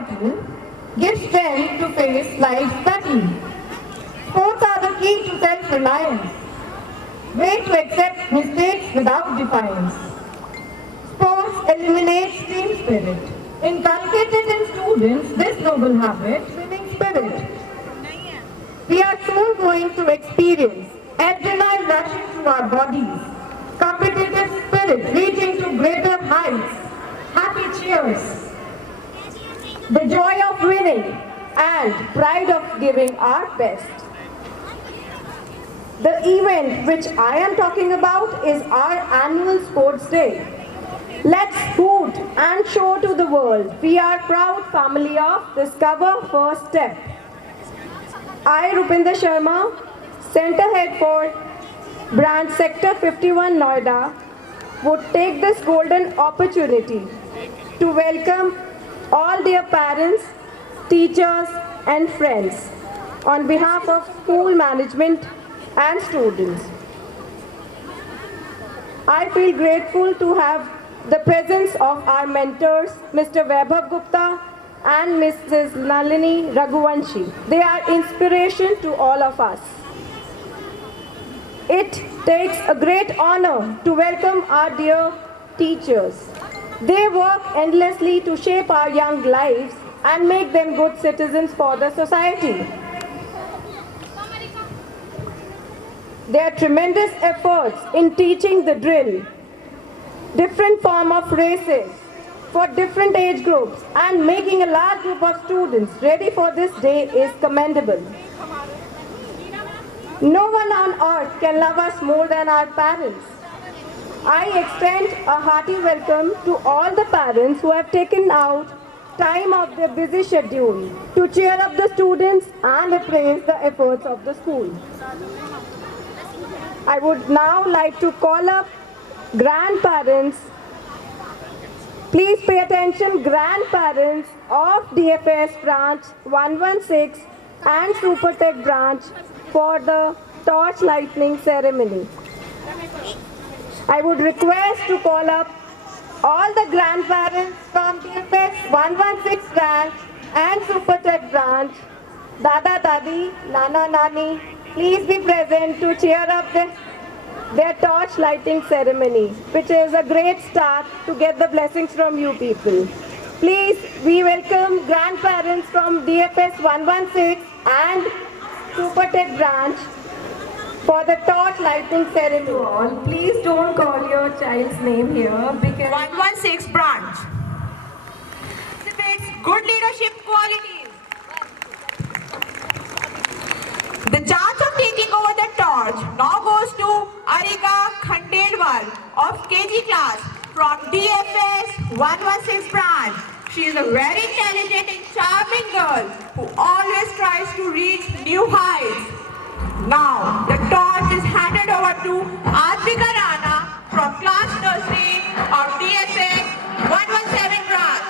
medal gives strength to face life's battle. Sports are the key to self-reliance, way to accept mistakes without defiance. Sports eliminates team spirit, inculcated in students this noble habit, winning spirit. We are soon going to experience adrenaline rushing through our bodies, competitive spirit reaching to greater heights, happy cheers, the joy of winning and pride of giving our best. The event which I am talking about is our annual sports day. Let's hoot and show to the world we are proud family of Discover First Step. I, Rupinder Sharma, Center Head for Branch Sector 51 Noida, would take this golden opportunity to welcome all their parents, teachers and friends on behalf of school management and students. I feel grateful to have the presence of our mentors, Mr. Vaibhav Gupta and Mrs. Nalini Raghuvanshi. They are inspiration to all of us. It takes a great honor to welcome our dear teachers. They work endlessly to shape our young lives and make them good citizens for the society. Their tremendous efforts in teaching the drill, different form of races for different age groups and making a large group of students ready for this day is commendable. No one on earth can love us more than our parents. I extend a hearty welcome to all the parents who have taken out time of their busy schedule to cheer up the students and appraise the efforts of the school. I would now like to call up grandparents. Please pay attention, grandparents of DFS branch 116 and Supertech branch for the torch lighting ceremony. I would request to call up all the grandparents from DFS 116 branch and Supertech branch, Dada Dadi, Nana Nani, please be present to cheer up their torch lighting ceremony, which is a great start to get the blessings from you people. Please, we welcome grandparents from DFS 116 and Supertech branch for the torch lighting ceremony. Please don't call your child's name here because 116 branch exhibits good leadership qualities. The chance of taking over the torch now goes to Arika Khandelwal of KG class from DFS 116 branch. She is a very intelligent and charming girl who always tries to reach new heights. Now, the torch is handed over to Advika Rana from class nursery of DFS 117 branch.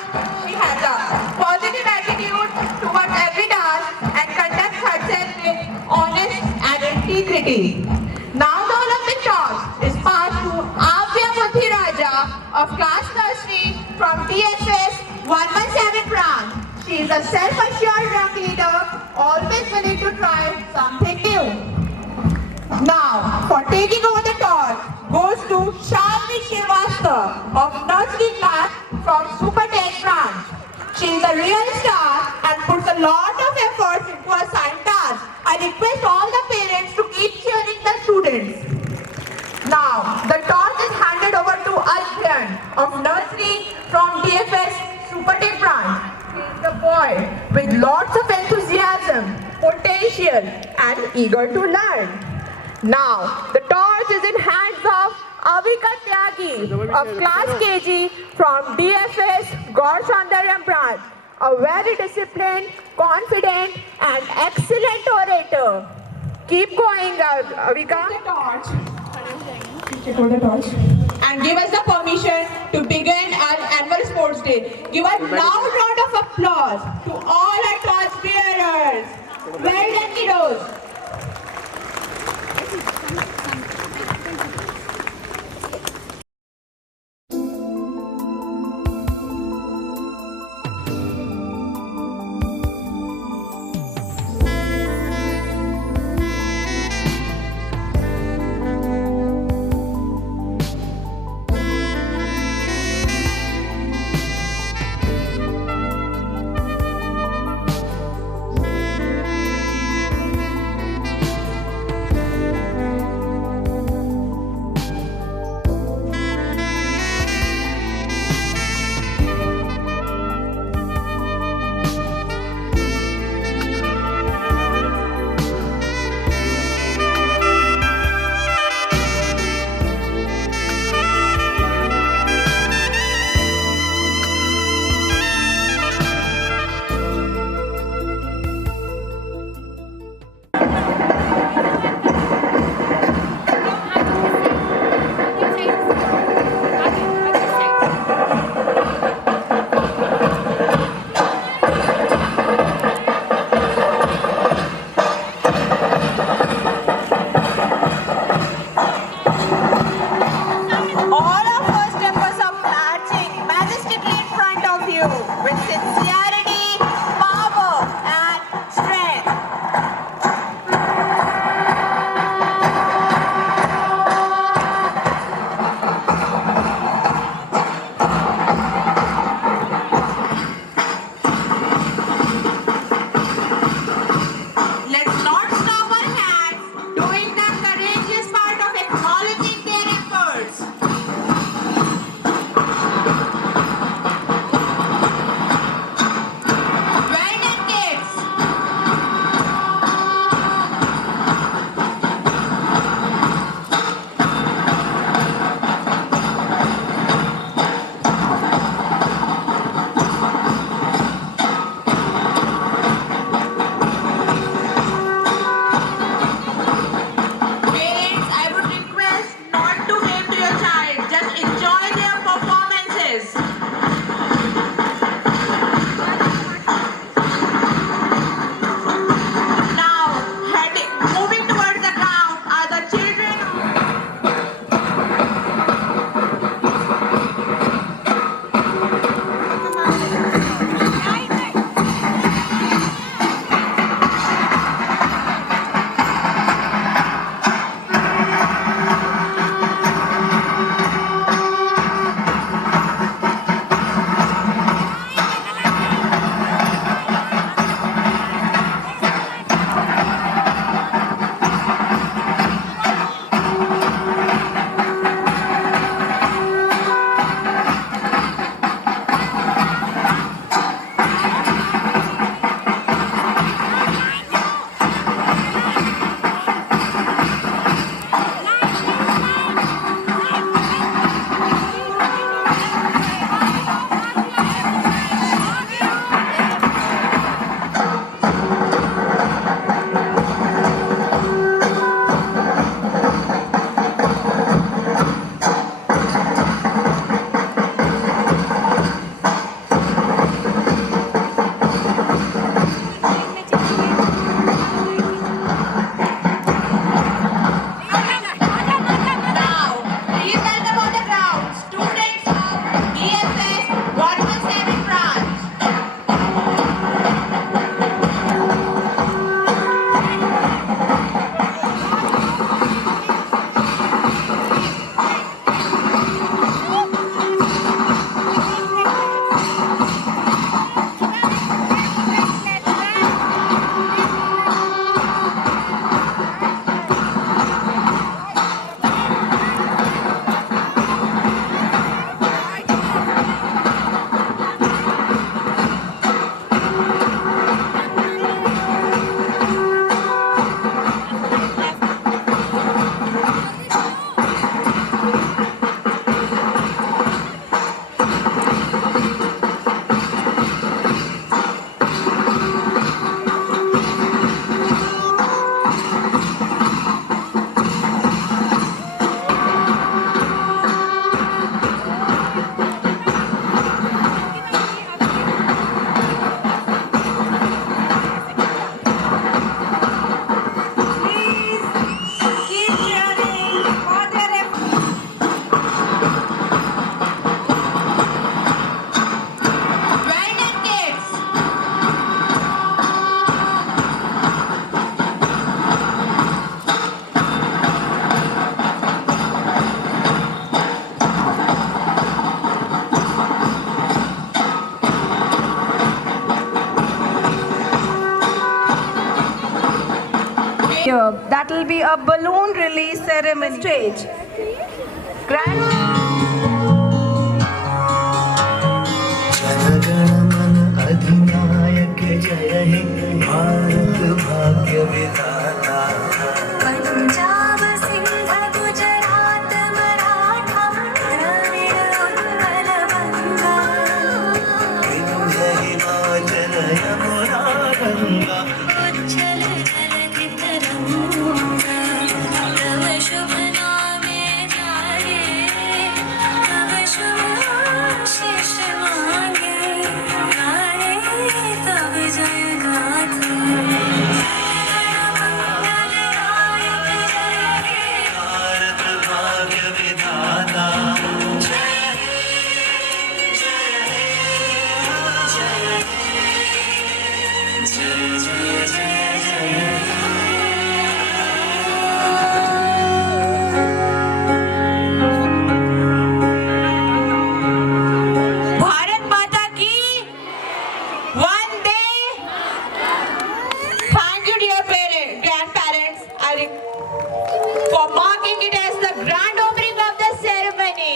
She has a positive attitude towards every task and conducts herself with honest and integrity. Now the all of the torch is passed to Avya Buddhi Raja of class nursery from DFS 117 branch. She is a self-assured young leader, always willing to try something new. Now, for taking over the torch goes to Shalini Srivastava of nursery class from Supertech branch. She is a real star and puts a lot of effort into her assigned task. I request all the parents to keep cheering the students. Now, the torch is handed over to Arjun of nursery from DFS Supertech branch. He is a boy with lots of enthusiasm, potential and eager to learn. Now, the torch is in hands of Avika Tyagi of class KG from DFS Gaur Saundaryam branch. A very disciplined, confident and excellent orator. Keep going, Avika. Take the torch. And give us the permission to begin our annual sports day. Give a loud round of applause to all our torch bearers. Well done, kiddos. that will be a balloon release ceremony. Stage. Jana Gana Mana अधिनायक जय हे भारत भाग्य विधाता पंजाब सिंध गुजरात मराठा द्रविड़ उत्कल बंगा विंध्य हिमाचल यमुना गंगा उच्छल जलधि तरंगा तव शुभ नामे जागे तव शुभ आशीष मांगे गाए तव जय गाथे भारत भाग्य विधाता भारत माता की वंदे। Thank you, dear grandparents, for marking it as the grand opening of the ceremony.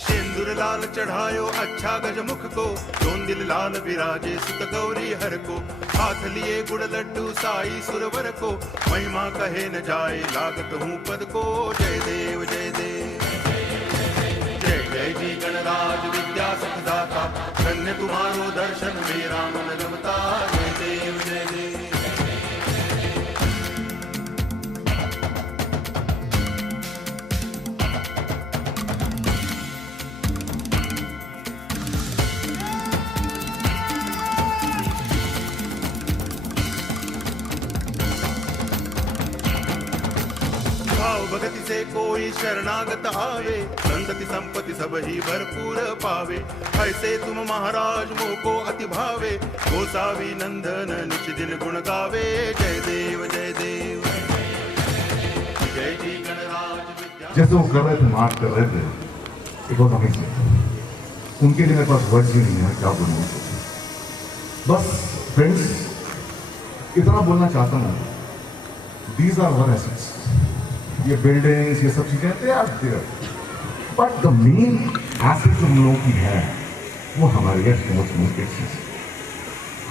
सिंदूर लाल चढ़ायो अच्छा गजमुख को जोन दिल लाल विराजे सुत गौरी हर को हाथ लिए गुड़ लड्डू साई सुरवर को महिमा कहे न जाए लागत हूँ पद को जय देव जय देव जय जय जी गणराज विद्या सुखदाता धन्य तुम्हारो दर्शन मेरा मन रमता जय देव जय देव भाव भगति से कोई शरणागत आवे संतति संपत्ति सब ही भरपूर पावे ऐसे तुम महाराज मोह को अति भावे गोसावी नंदन निच दिन गुण गावे जय देव जय देव जय जी गणराज विद्या। जैसे वो कर रहे थे मार्च कर रहे थे इट वॉज अमेजिंग। उनके लिए मेरे पास वर्ड्स ही नहीं है क्या बोलूँ। बस फ्रेंड्स इतना बोलना चाहता हूँ, दीज आर आवर एसेट्स। ये बिल्डिंग्स ये सब चीजें they are there, but the main asset हम लोगों की है वो हमारी स्पोर्ट्स किड्स।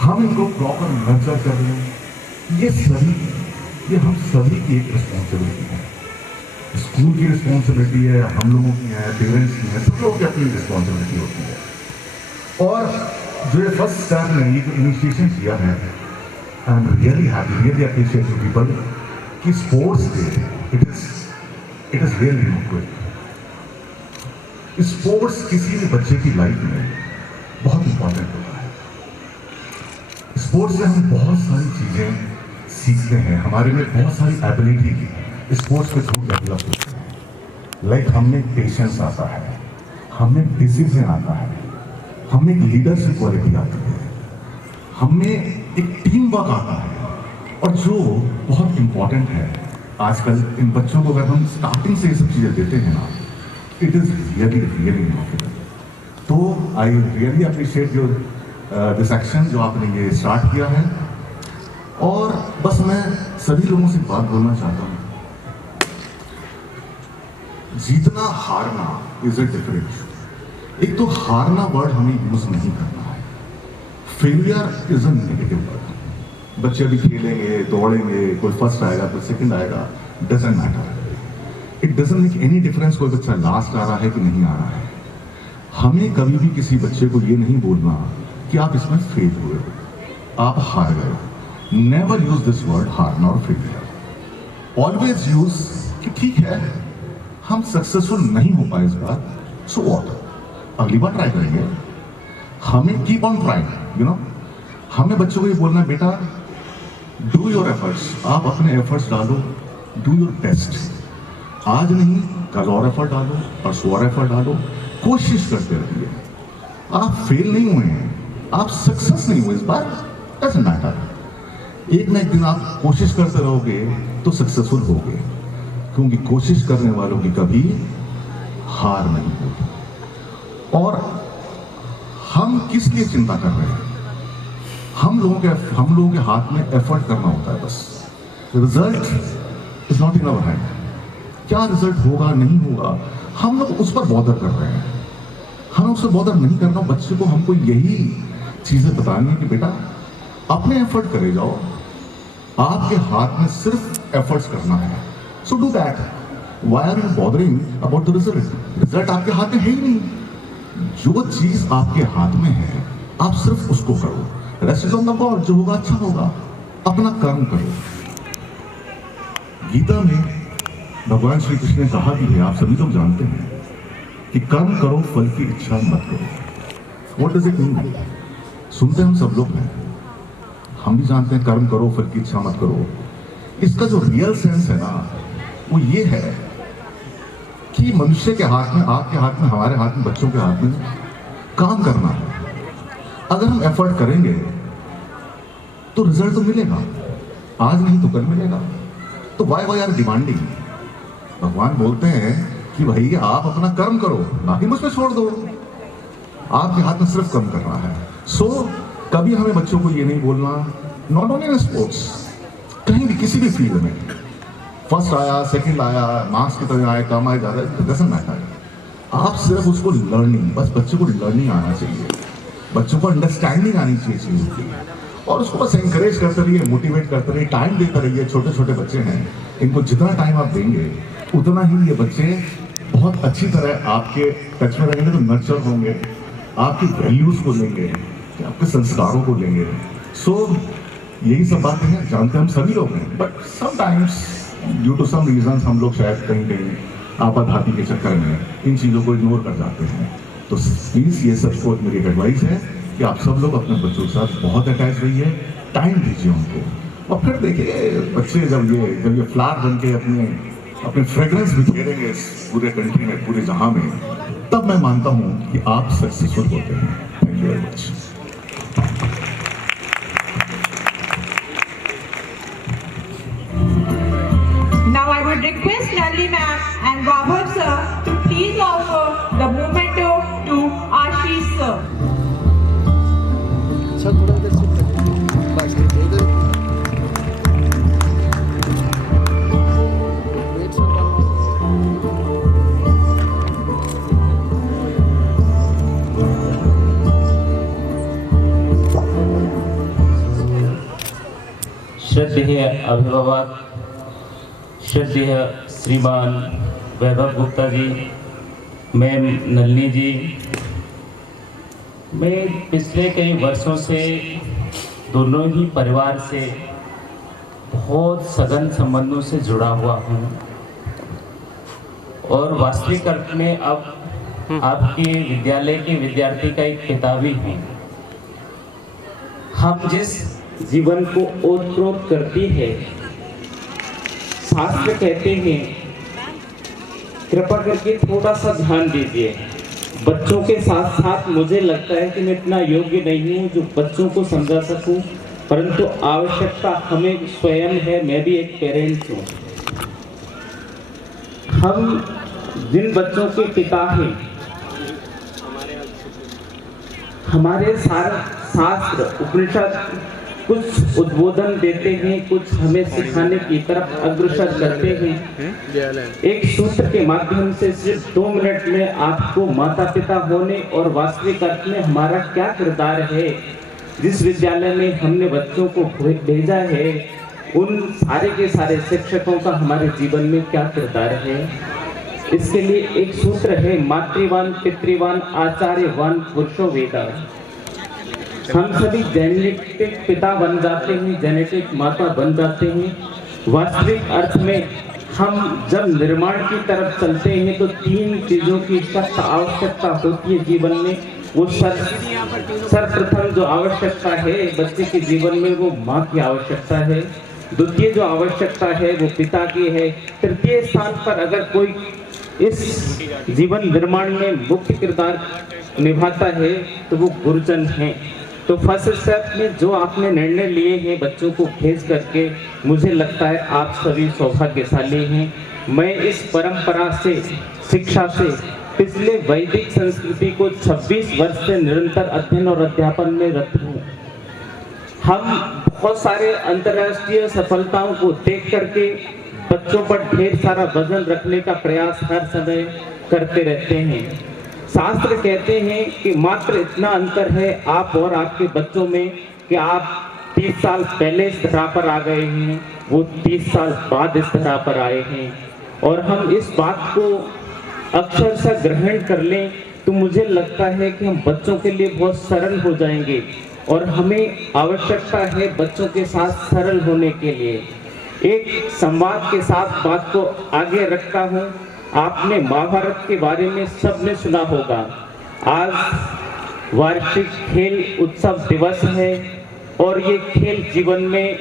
हम इनको प्रॉपर नर्चर कर रहे हैं। ये हम सभी की एक रिस्पॉन्सिबिलिटी है। स्कूल की रिस्पॉन्सिबिलिटी है, हम लोगों की है, पेरेंट्स की है, सब लोगों की अपनी रिस्पॉन्सिबिलिटी होती है। और जो ये फर्स्ट स्टेप ने ये इनिशिएशन किया है, I am really happy, really appreciate people कि sports day it is really good. Sports किसी भी बच्चे की लाइफ में बहुत इंपॉर्टेंट होता है। स्पोर्ट्स से हम बहुत सारी चीजें सीखते हैं, हमारे में बहुत सारी एबिलिटी स्पोर्ट्स के थ्रू डेवलप होती है। लाइक हमें पेशेंस आता है, हमें डिसिप्लिन आता है, हमें एक लीडरशिप क्वालिटी आती है, हमें एक टीम वर्क आता है। और जो बहुत इंपॉर्टेंट है आजकल इन बच्चों को अगर हम स्टार्टिंग से ये सब चीज़ें देते हैं ना, it is really really important. तो I really appreciate your this action जो आपने ये स्टार्ट किया है। और बस मैं सभी लोगों से बात बोलना चाहता हूँ, जीतना हारना इज ए डिफरेंट। एक तो हारना वर्ड हमें यूज नहीं करना है। Failure is a negative word. बच्चे अभी खेलेंगे, दौड़ेंगे, कोई फर्स्ट आएगा, कोई सेकंड आएगा, doesn't matter. It doesn't make any difference कोई बच्चा लास्ट आ रहा है कि नहीं आ रहा है। हमें कभी भी किसी बच्चे को ये नहीं बोलना कि आप इसमें फेल हुए हो, आप हार गए हो। नेवर यूज दिस वर्ड हारना और फेलियर। ऑलवेज यूज कि ठीक है हम सक्सेसफुल नहीं हो पाए इस बार, सो व्हाट, अगली बार ट्राई करेंगे। हमें keep on trying, you know. हमें बच्चों को ये बोलना है बेटा डू योर एफर्ट्स, आप अपने एफर्ट्स डालो, डू योर बेस्ट। आज नहीं कल और एफर्ट डालो, परसों और एफर्ट डालो, कोशिश करते रहिए। आप फेल नहीं हुए हैं, आप सक्सेस नहीं हुए इस बार, डजंट मैटर। एक ना एक दिन आप कोशिश करते रहोगे तो सक्सेसफुल होगे, क्योंकि कोशिश करने वालों की कभी हार नहीं होती। और हम किस लिए चिंता कर रहे हैं? हम लोगों के हाथ में एफर्ट करना होता है बस। Result is not in our hand. क्या रिजल्ट होगा नहीं होगा हम लोग उस पर बॉदर कर रहे हैं। हमें उससे बॉदर नहीं करना। बच्चे को हमको यही चीजें बतानी है कि बेटा अपने एफर्ट करे जाओ, आपके हाथ में सिर्फ एफर्ट्स करना है। So do that. Why are you bothering about the result? Result आपके हाथ में है ही नहीं। जो चीज आपके हाथ में है आप सिर्फ उसको करो। Rest is on the God. जो होगा अच्छा होगा। अपना कर्म करो। गीता में भगवान श्री कृष्ण ने कहा भी है, आप सभी लोग जानते हैं कि कर्म करो फल की इच्छा मत करो। What does it mean? सुनते हम सब लोग हैं, हम भी जानते हैं कर्म करो फल की इच्छा मत करो। इसका जो रियल सेंस है ना वो ये है कि मनुष्य के हाथ में, आपके हाथ में, हमारे हाथ में, बच्चों के हाथ में काम करना है। अगर हम एफर्ट करेंगे तो रिजल्ट तो मिलेगा, आज नहीं तो कल मिलेगा। तो वाई आर डिमांडिंग? भगवान बोलते हैं कि भाई आप अपना कर्म करो, बाकी मुझ पे छोड़ दो। आपके हाथ में सिर्फ कर्म करना है। सो कभी हमें बच्चों को ये नहीं बोलना, नॉट ओनली इन स्पोर्ट्स, कहीं भी किसी भी फील्ड में, फर्स्ट आया सेकंड आया मार्क्स की तरह आए कम आए ज़्यादा, डजंट मैटर। आप सिर्फ उसको लर्निंग, बस बच्चे को लर्निंग आना चाहिए, बच्चों को अंडरस्टैंडिंग आनी चाहिए चीज़ों की, और उसको बस एनकरेज करते रहिए, मोटिवेट करते रहिए, टाइम देते रहिए। छोटे छोटे बच्चे हैं, इनको जितना टाइम आप देंगे उतना ही ये बच्चे बहुत अच्छी तरह आपके टच में रहेंगे, तो नर्चर होंगे, आपकी वैल्यूज़ को लेंगे, आपके संस्कारों को लेंगे। सो यही सब बातें हैं, जानते हम सभी लोग हैं, but sometimes due to some reasons हम लोग शायद कहीं कहीं आपाधापी के चक्कर में इन चीज़ों को इग्नोर कर जाते हैं। तो प्लीज़ ये सबको मेरी एडवाइस है कि आप सब लोग अपने बच्चों के साथ बहुत अटैच रहिए, टाइम दीजिए उनको। और फिर देखिए बच्चे जब ये फ्लावर बन के अपने फ्रेग्रेंस बिखेरेंगे इस पूरे कंट्री में, पूरे जहां में, तब मैं मानता हूं कि आप सक्सेसफुल होते हैं। Thank you very much. Now I would request Nalini ma'am and Vaibhav sir to please offer the memento to Ashish sir. अच्छा थोड़ा इधर से बस इधर वेट सर। श्रद्धेय अभिभावक, श्रद्धेय श्रीमान वैभव गुप्ता जी, मैम नलिनी जी, मैं पिछले कई वर्षों से दोनों ही परिवार से बहुत सघन संबंधों से जुड़ा हुआ हूँ, और वास्तविक अर्थ में अब आपके विद्यालय के विद्यार्थी का एक पिता भी हूँ। हम जिस जीवन को ओतप्रोत करती है, शास्त्र कहते हैं, कृपा करके थोड़ा सा ध्यान दीजिए। बच्चों के साथ साथ मुझे लगता है कि मैं इतना योग्य नहीं हूँ जो बच्चों को समझा सकूं, परंतु आवश्यकता हमें स्वयं है। मैं भी एक पेरेंट हूँ। हम जिन बच्चों के पिता हैं, हमारे शास्त्र उपनिषद कुछ उद्बोधन देते हैं, कुछ हमें सिखाने की तरफ अग्रसर करते हैं। एक सूत्र के माध्यम से सिर्फ 2 मिनट में आपको माता पिता होने और वास्तविक अर्थ में हमारा क्या किरदार है, जिस विद्यालय में हमने बच्चों को भेजा है, उन सारे के सारे शिक्षकों का हमारे जीवन में क्या किरदार है। इसके लिए एक सूत्र है, मातृवान पितृवान आचार्यवान पुरुषो वेदा। हम सभी जेनेटिक पिता बन जाते हैं, जेनेटिक माता बन जाते हैं। वास्तविक अर्थ में हम जब निर्माण की तरफ चलते हैं तो 3 चीज़ों की सख्त आवश्यकता होती है जीवन में। वो सर्वप्रथम जो आवश्यकता है बच्चे के जीवन में, वो माँ की आवश्यकता है। द्वितीय जो आवश्यकता है वो पिता की है। तृतीय स्थान पर अगर कोई इस जीवन निर्माण में मुख्य किरदार निभाता है तो वो गुरुजन हैं। तो फर्स्ट स्टेप में जो आपने निर्णय लिए हैं बच्चों को भेज करके, मुझे लगता है आप सभी सौभाग्यशाली हैं। मैं इस परंपरा से, शिक्षा से, पिछले वैदिक संस्कृति को 26 वर्ष से निरंतर अध्ययन और अध्यापन में रत हूँ। हम बहुत सारे अंतर्राष्ट्रीय सफलताओं को देख करके बच्चों पर ढेर सारा वजन रखने का प्रयास हर समय करते रहते हैं। शास्त्र कहते हैं कि मात्र इतना अंतर है आप और आपके बच्चों में कि आप 30 साल पहले इस धरा पर आ गए हैं, वो 30 साल बाद इस धरा पर आए हैं। और हम इस बात को अक्षरशः ग्रहण कर लें तो मुझे लगता है कि हम बच्चों के लिए बहुत सरल हो जाएंगे। और हमें आवश्यकता है बच्चों के साथ सरल होने के लिए। एक संवाद के साथ बात को आगे रखता हूँ। आपने महाभारत के बारे में सबने सुना होगा। आज वार्षिक खेल उत्सव दिवस है और ये खेल जीवन में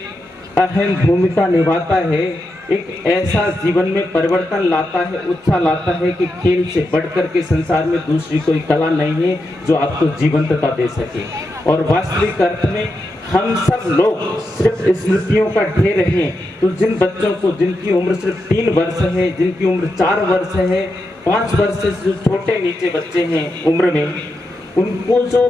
अहम भूमिका निभाता है। एक ऐसा जीवन में परिवर्तन लाता है, उत्साह लाता है कि खेल से बढ़कर के संसार में दूसरी कोई कला नहीं है जो आपको जीवंतता दे सके। और वास्तविक अर्थ में हम सब लोग सिर्फ स्मृतियों का ढेर हैं। तो जिन बच्चों को, जिनकी उम्र सिर्फ 3 वर्ष है, जिनकी उम्र 4 वर्ष है, 5 वर्ष से जो छोटे नीचे बच्चे हैं उम्र में, उनको जो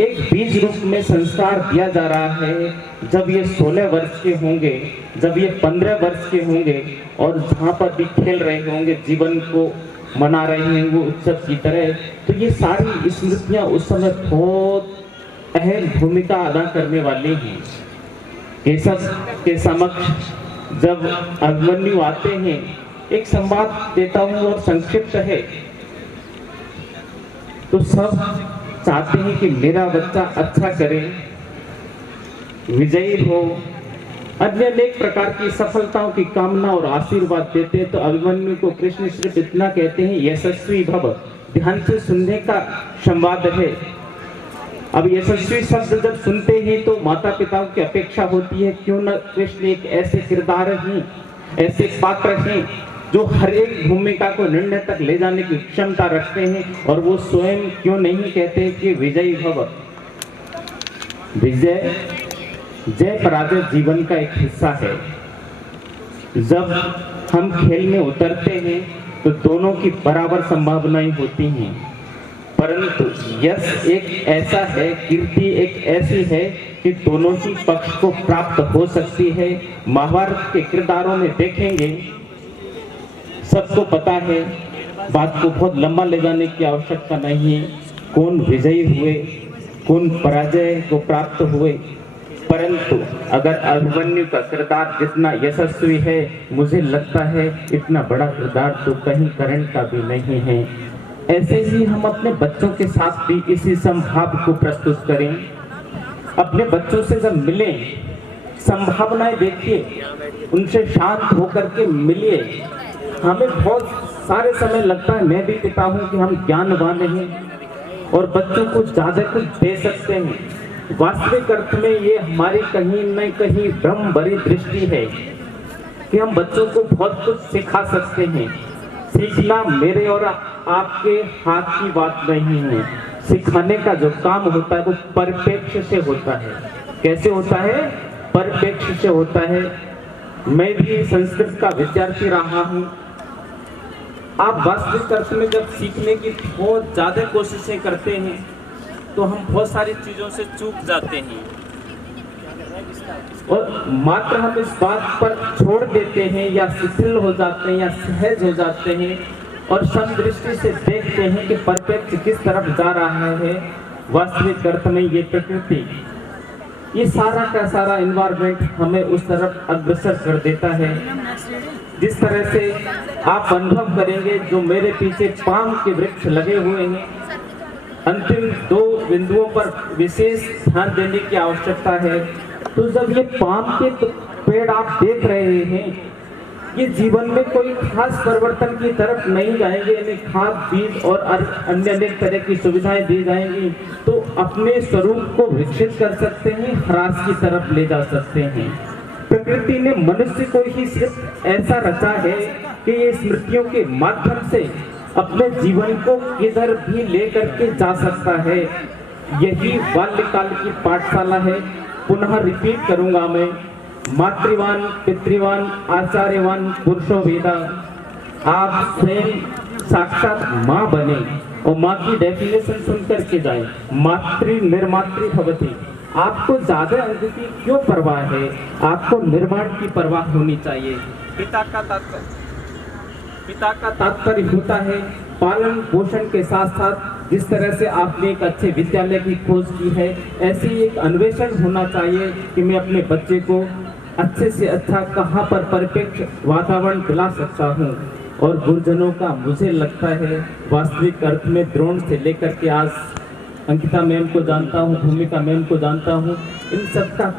एक बीज रूप में संस्कार दिया जा रहा है, जब ये 16 वर्ष के होंगे, जब ये 15 वर्ष के होंगे और जहाँ पर भी खेल रहे होंगे, जीवन को मना रहे हैं वो उत्सव की तरह, तो ये सारी स्मृतियाँ उस समय बहुत अहम भूमिका अदा करने वाली हैं। केशव के समक्ष जब अभिमन्यु आते हैं, एक संवाद देता हूँ और संक्षिप्त है। तो सब चाहते हैं कि मेरा बच्चा अच्छा करे, विजयी हो, अन्य अनेक प्रकार की सफलताओं की कामना और आशीर्वाद देते हैं। तो अभिमन्यु को कृष्ण सिर्फ इतना कहते हैं, यशस्वी भव। ध्यान से सुनने का संवाद है। अब यशस्वी शब्द जब सुनते हैं तो माता पिताओं की अपेक्षा होती है, क्यों न कृष्ण एक ऐसे किरदार हैं, ऐसे पात्र हैं जो हर एक भूमिका को निर्णय तक ले जाने की क्षमता रखते हैं। और वो स्वयं क्यों नहीं कहते कि विजयी भव। विजय, जय पराजय जीवन का एक हिस्सा है। जब हम खेल में उतरते हैं तो दोनों की बराबर संभावनाएं होती हैं, परंतु यश एक ऐसा है, कीर्ति एक ऐसी है कि दोनों ही पक्ष को प्राप्त हो सकती है। महाभारत के किरदारों में देखेंगे, सबको पता है, बात को बहुत लंबा ले जाने की आवश्यकता नहीं है, कौन विजयी हुए, कौन पराजय को प्राप्त हुए। परंतु अगर अभिमन्यु का किरदार जितना यशस्वी है, मुझे लगता है इतना बड़ा किरदार तो कहीं कर्ण का भी नहीं है। ऐसे ही हम अपने बच्चों के साथ भी इसी समभाव को प्रस्तुत करें। अपने बच्चों से जब मिलें, संभावनाएं देखिए, उनसे शांत होकर के मिलिए। हमें बहुत सारे समय लगता है, मैं भी पिता हूँ, कि हम ज्ञानवान हैं और बच्चों को ज़्यादा कुछ दे सकते हैं। वास्तविक अर्थ में ये हमारी कहीं न कहीं भ्रम भरी दृष्टि है कि हम बच्चों को बहुत कुछ सिखा सकते हैं। सीखना मेरे और आपके हाथ की बात नहीं है। सिखाने का जो काम होता है वो परिप्रेक्ष्य से होता है। कैसे होता है? परिप्रेक्ष्य से होता है। मैं भी संस्कृत का विद्यार्थी रहा हूँ। आप वास्तविक अर्थ में जब सीखने की बहुत ज़्यादा कोशिशें करते हैं तो हम बहुत सारी चीज़ों से चूक जाते हैं और मात्र हम इस बात पर छोड़ देते हैं या शिथिल हो जाते हैं या सहज हो जाते हैं और समदृष्टि से देखते हैं कि परिप्रेक्ष्य किस तरफ जा रहा है। वास्तविक अर्थ में ये प्रकृति, ये सारा का सारा एनवायरनमेंट हमें उस तरफ अग्रसर कर देता है। जिस तरह से आप अनुभव करेंगे, जो मेरे पीछे पाम के वृक्ष लगे हुए हैं, अंतिम 2 बिंदुओं पर विशेष ध्यान देने की आवश्यकता है। तो जब ये पाम के पेड़ आप देख रहे हैं, ये जीवन में कोई खास परिवर्तन की तरफ नहीं जाएंगे, इन्हें खाद, बीज और अन्य अनेक तरह की सुविधाएं दी जाएंगी तो अपने स्वरूप को विकसित कर सकते हैं, ह्रास की तरफ ले जा सकते हैं। प्रकृति ने मनुष्य को ही सिर्फ ऐसा रचा है कि ये स्मृतियों के माध्यम से अपने जीवन को किधर भी लेकर के जा सकता है। यही बाल्यकाल की पाठशाला है। पुनः रिपीट करूंगा मैं, मातृवान पितृवान आचार्यवान पुरुषो वेदा। आप स्वयं साक्षात माँ बने और माँ की डेफिनेशन सुन करके जाए, मातृ निर्मातृ भवति। आपको ज्यादा अंक की क्यों परवाह है, आपको निर्माण की परवाह होनी चाहिए। पिता का तात्पर्य होता है पालन पोषण के साथ साथ, जिस तरह से आपने एक अच्छे विद्यालय की खोज की है, ऐसे ही एक अन्वेषण होना चाहिए कि मैं अपने बच्चे को अच्छे से अच्छा कहाँ पर परफेक्ट वातावरण दिला सकता हूँ। और गुरुजनों का मुझे लगता है वास्तविक अर्थ में द्रोण से लेकर के आज अंकिता मैम को जानता हूँ, भूमिका मैम को जानता हूँ, इन सब का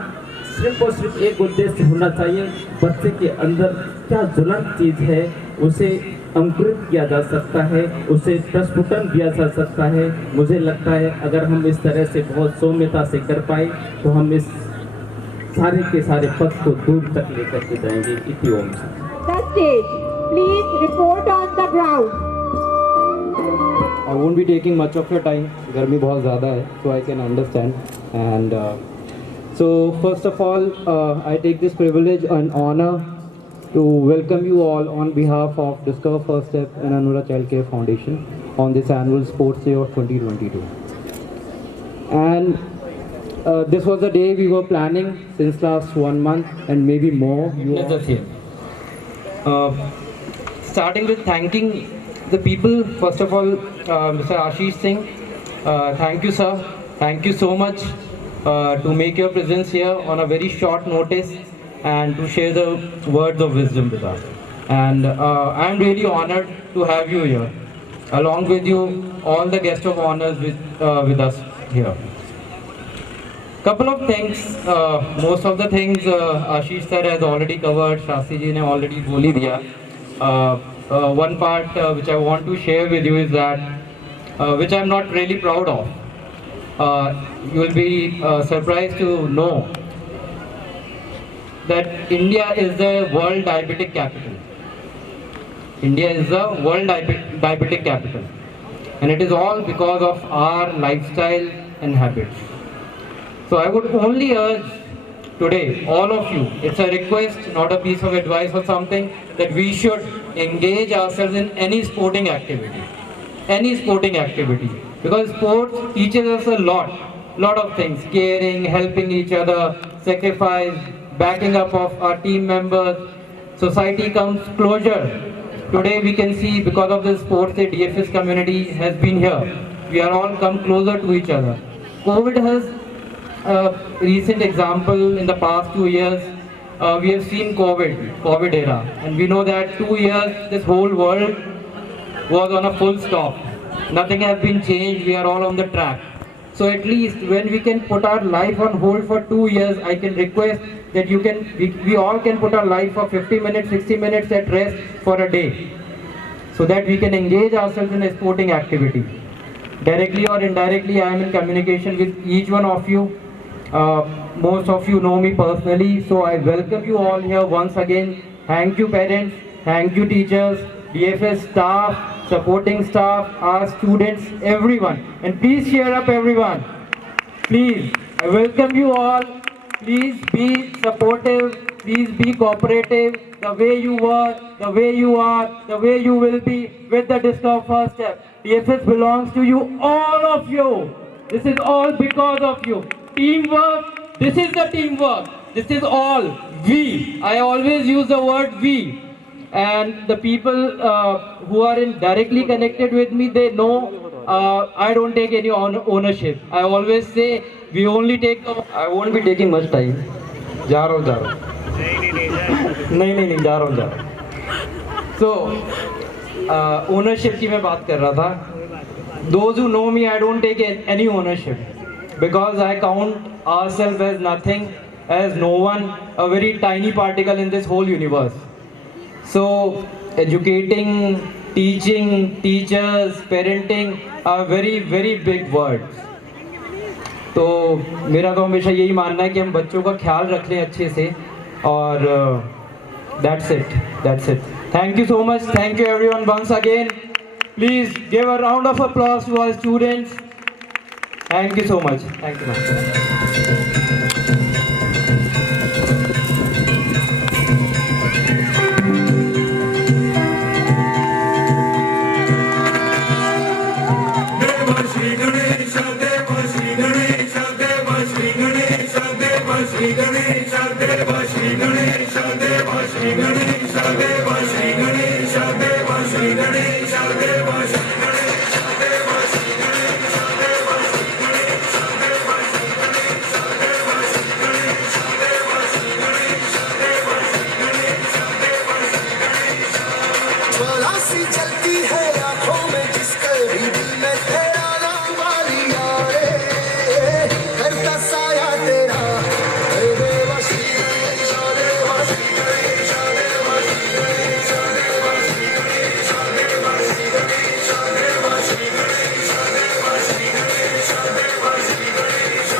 सिर्फ और सिर्फ एक उद्देश्य होना चाहिए, बच्चे के अंदर क्या ज्वलंत चीज़ है उसे अंकुरित किया जा सकता है, उसे प्रस्फुटन दिया जा सकता है। मुझे लगता है अगर हम इस तरह से बहुत सौम्यता से कर पाए तो हम इस सारे के सारे पद को दूर तक लेकर के जाएंगे। इति ओम। The stage. Please report on the ground. I won't be taking much of your time. गर्मी बहुत ज़्यादा है, so I can understand. And so first of all, I take this privilege and honor to welcome you all on behalf of Discover First Step and Anura Child Care Foundation on this annual Sports Day of 2022. And this was the day we were planning since last 1 month and maybe more. You all here. Starting with thanking the people, first of all, Mr. Ashish Singh, thank you sir, thank you so much to make your presence here on a very short notice and to share the words of wisdom with us. And I'm really honored to have you here, along with you, all the guests of honors with us here. Couple of things, most of the things Ashish sir has already covered, Shastri ji ne already boli diya. One part which I want to share with you is that, which I'm not really proud of. You will be surprised to know that India is the world diabetic capital. India is the world diabetic capital. And it is all because of our lifestyle and habits. So I would only urge today, all of you, it's a request, not a piece of advice or something, that we should engage ourselves in any sporting activity. Any sporting activity. Because sports teaches us a lot of things. Caring, helping each other, sacrifice, backing up of our team members. Society comes closer. Today we can see because of the sports, the DFS community has been here. We are all come closer to each other. COVID has a recent example in the past 2 years. We have seen COVID era, and we know that 2 years this whole world was on a full stop. Nothing has been changed. We are all on the track. So at least when we can put our life on hold for 2 years, I can request that we all can put our life for 50 minutes, 60 minutes at rest for a day, so that we can engage ourselves in a sporting activity. Directly or indirectly, I am in communication with each one of you. Most of you know me personally, so I welcome you all here once again. Thank you parents, thank you teachers, DFS staff, supporting staff, our students, everyone. And please cheer up everyone. Please, I welcome you all. Please be supportive, please be cooperative. The way you were, the way you are, the way you will be with the Discover First Step. DFS belongs to you, all of you. This is all because of you. Teamwork, this is the teamwork. This is all we. I always use the word we. And the people who are directly connected with me, they know I don't take any ownership. I always say we only take. I won't be taking much time. जा रहा हूँ. नहीं जा रहा हूँ. So ownership की मैं बात कर रहा था. Those who know me, I don't take any ownership, because I count ourselves as nothing, as no one, a very tiny particle in this whole universe. So educating, teaching, teachers, parenting are very, very big words. तो मेरा तो हमेशा यही मानना है कि हम बच्चों का ख्याल रख लें अच्छे से, और that's it. Thank you so much. Thank you everyone once again. Please give a round of applause to our students. Thank you so much. Thank you, ma'am. ज्वाला सी चलती है आंखों में जिसके भी दिल में तेरा नाम वाली यारे करता साया तेरा हे देवसी गणेश देवसी गणेश देवसी गणेश देवसी गणेश देवसी गणेश देवसी गणेश देवसी गणेश देवसी गणेश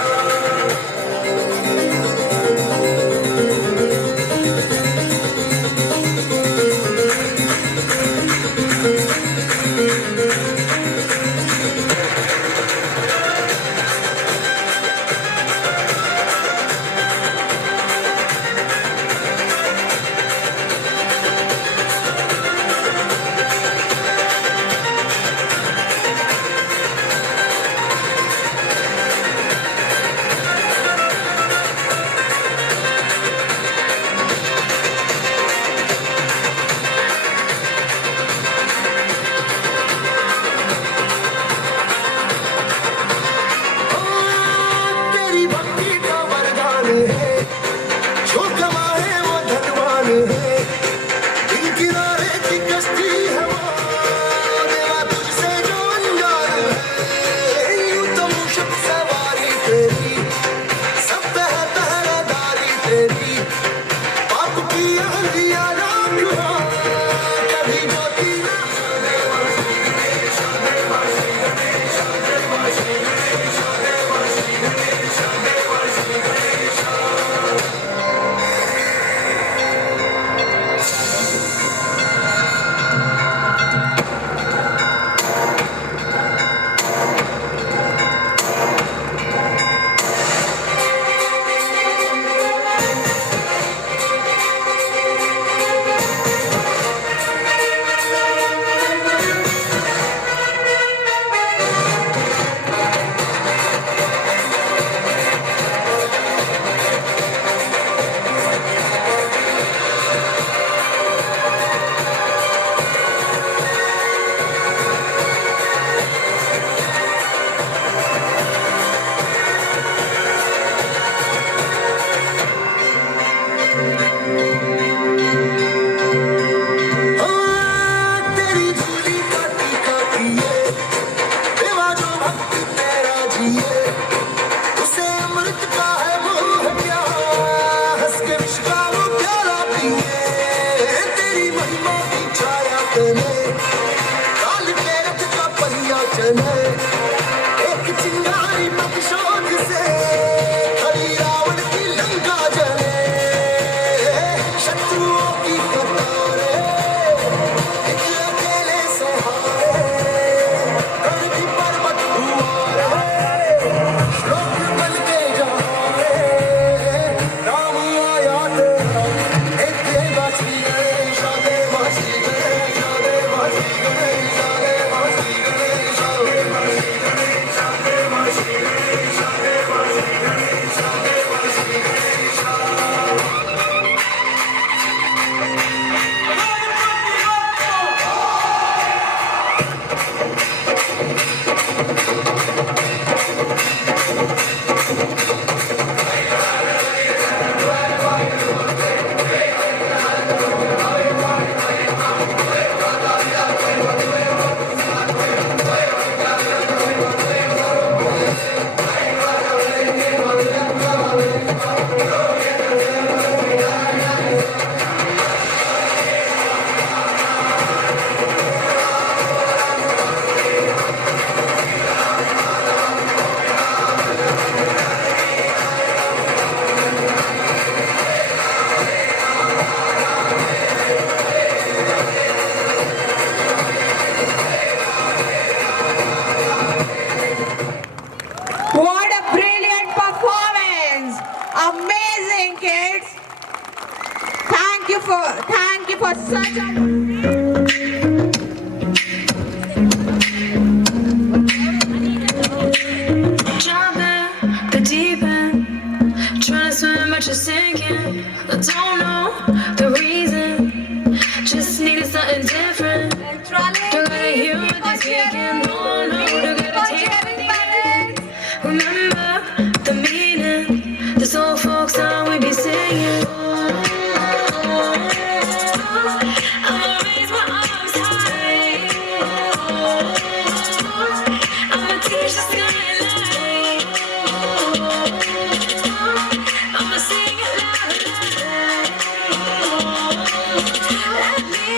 तेरी भक्ति का वरदान है जो कमाए वो धनवान है दिल किनारे की कश्ती है वो देवा तुझसे जो अनजान है यूं तो मुश्क सवारी तेरी सब पे है पहरेदारी तेरी पाप की आंधियां राम कभी ज्योति ना देवसी गणेश देवसी गणेश देवसी गणेश देवसी गणेश देवसी गणेश तेरी झूली काटी काटी है देवा जो भक्त तेरा जिए उसे अमृत का है मोह क्या हंस के विष का वो प्याला पिए तेरी महिमा की छाया तले काल के रथ का पहिया चले एक चिंगारी प्रतिशोध से खड़ी रावण की लंका जले शत्रुओं की कतारें एक अकेले सहारे कर दी पर्वत हुआरे श्लोक बन के जहारे राम आया तेरा एक Devsi Ganesh Devsi Ganesh Devsi Ganesh Devsi Ganesh Devsi Ganesh Devsi Ganesh Devsi Ganesh Devsi Ganesh Driving the deep end, trying to swim but you're sinking. I don't know the reason, just needed something different. Don't gotta hear what they're speaking, no, don't gotta take everything. Remember the meaning, this old folk song we be singing. I'ma raise my arms high, I'ma teach the skyline, I'ma sing it loud and let me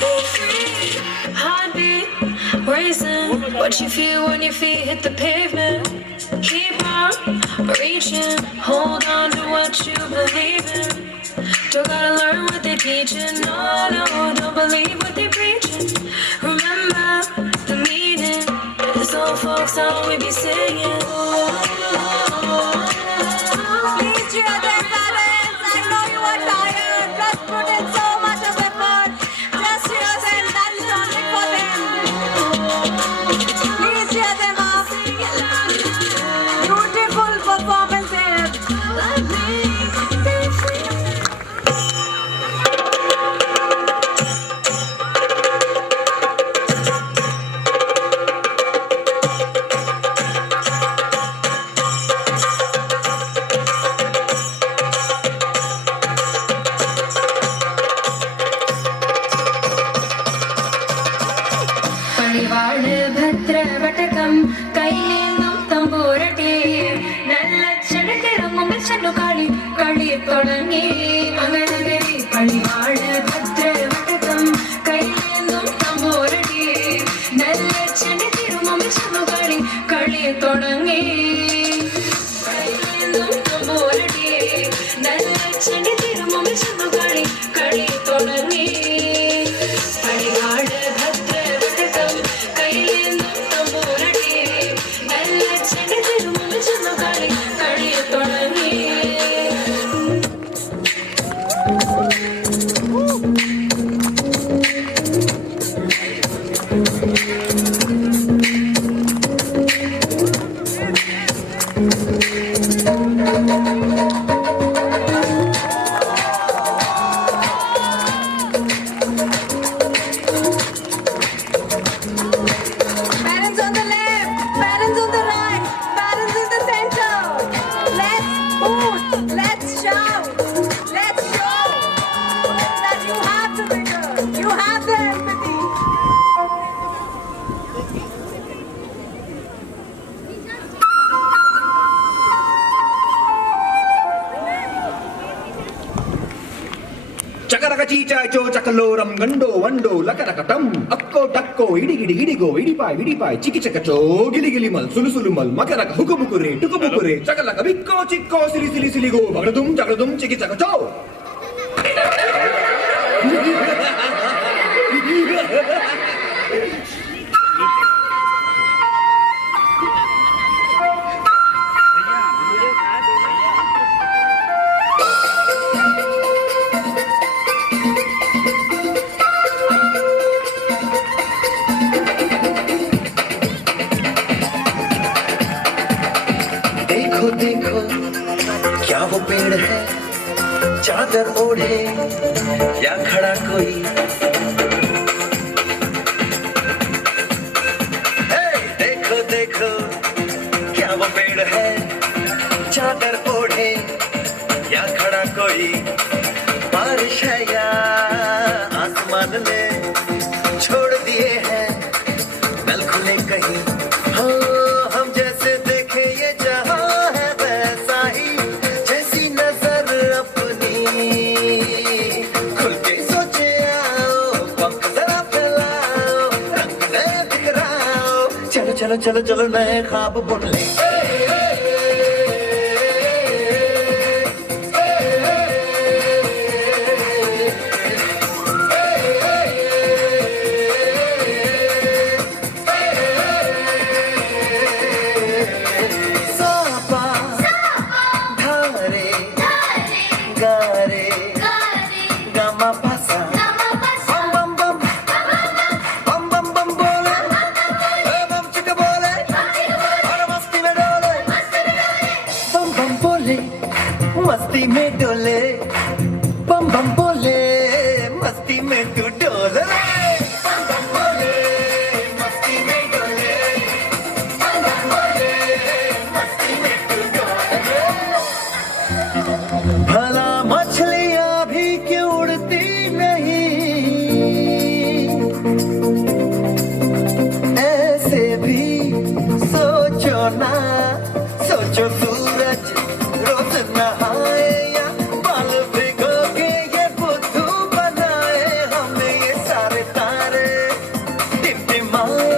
be free. Heartbeat racing, what you feel when your feet hit the pavement. Keep on reaching, hold on to what you believe in. Don't gotta learn what they're teaching, no, don't believe what they're preaching. Remember the meaning, this old folk song we be singing. Please cheer their parents, I know you are tired, just put in so much of effort. Just cheer them, that's only for them. Please cheer them up. Beautiful performances. Let me be free. परिवार भद्र वटकम कैलेंदुम तंबूरटे नल्लच्चन तिरुमुम्बिल चन्नुकाळि कळि तोडंगी अंगनगरी परिवार भद्र वटकम कैलेंदुम तंबूरटे नल्लच्चन तिरुमुम्बिल चन्नुकाळि कळि तोडंगी कैलेंदुम तंबूरटे नल्लच्चन तिरुमुम्बिल चन्नुकाळि कळि तोडंगी परिवार भद्र वटकम कैलेंदुम तंबूरटे नल्लच्चन तिरुमुम्बिल चन्नुकाळि कळि तोडंगी. Parents on the left, parents on the right, parents in the center. Let's hoot, let's shout, let's show that you have the vigor, you have the empathy. చకరక చీచాచో చకలోరం గండో వండో లకరకటం అక్కో టక్కో ఇడిగిడి ఇడిగో ఇడిపాయ్ విడిపాయ్ చికిచకచో గిలిగిలి మల్ సులుసులు మల్ మకరక హుకుముకురే టుకుముకురే చకలక విక్కో చిక్కో సిలి సిలి సిలిగో బగడదుం జగడదుం చికిచకచో. देखो देखो क्या वो पेड़ है, चादर ओढ़े या खड़ा कोई. हे, देखो देखो क्या वो पेड़ है, चादर ओढ़े या खड़ा कोई. बारिश है या आसमान ने छोड़ दिए हैं नल खुले कहीं. हो हम जैसे देखे ये जहां है वैसा ही, जैसी नजर अपनी खुल के सोचे आओ, पंख जरा फैलाओ, रंग नए बिखराओ. चलो चलो चलो चलो नए ख्वाब बुन ले. सापा धारे गारे गमा पासा मस्ती में डोले बम बम बोले मस्ती में तू डोले बम बम बोले मस्ती में डोले बम बम बोले मस्ती में तू डोले भला मछलियां भी क्यों उड़ती नहीं ऐसे भी सोचो ना सोचो सूरज रोज नहाए या बाल भिगो के ये बुद्धू बनाए हमें ये सारे तारे टिमटिमाए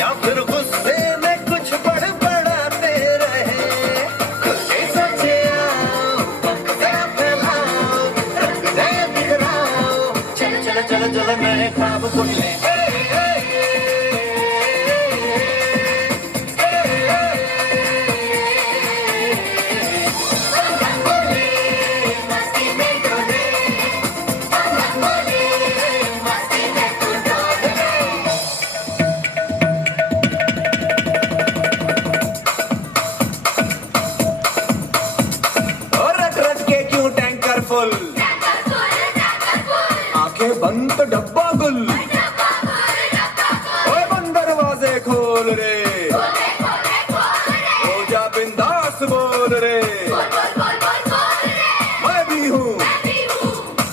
या फिर गुस्से में कुछ बड़बड़ाते रहे खुद के सचे आओ पंखुड़ियां फैलाओ रंग दे बिखराओ चल चल चल चल नए ख्वाब बुनने आंखें बंद तो डब्बा गुल ओए बंद दरवाजे खोल रे हो जा बिंदास बोल रे मैं भी हूँ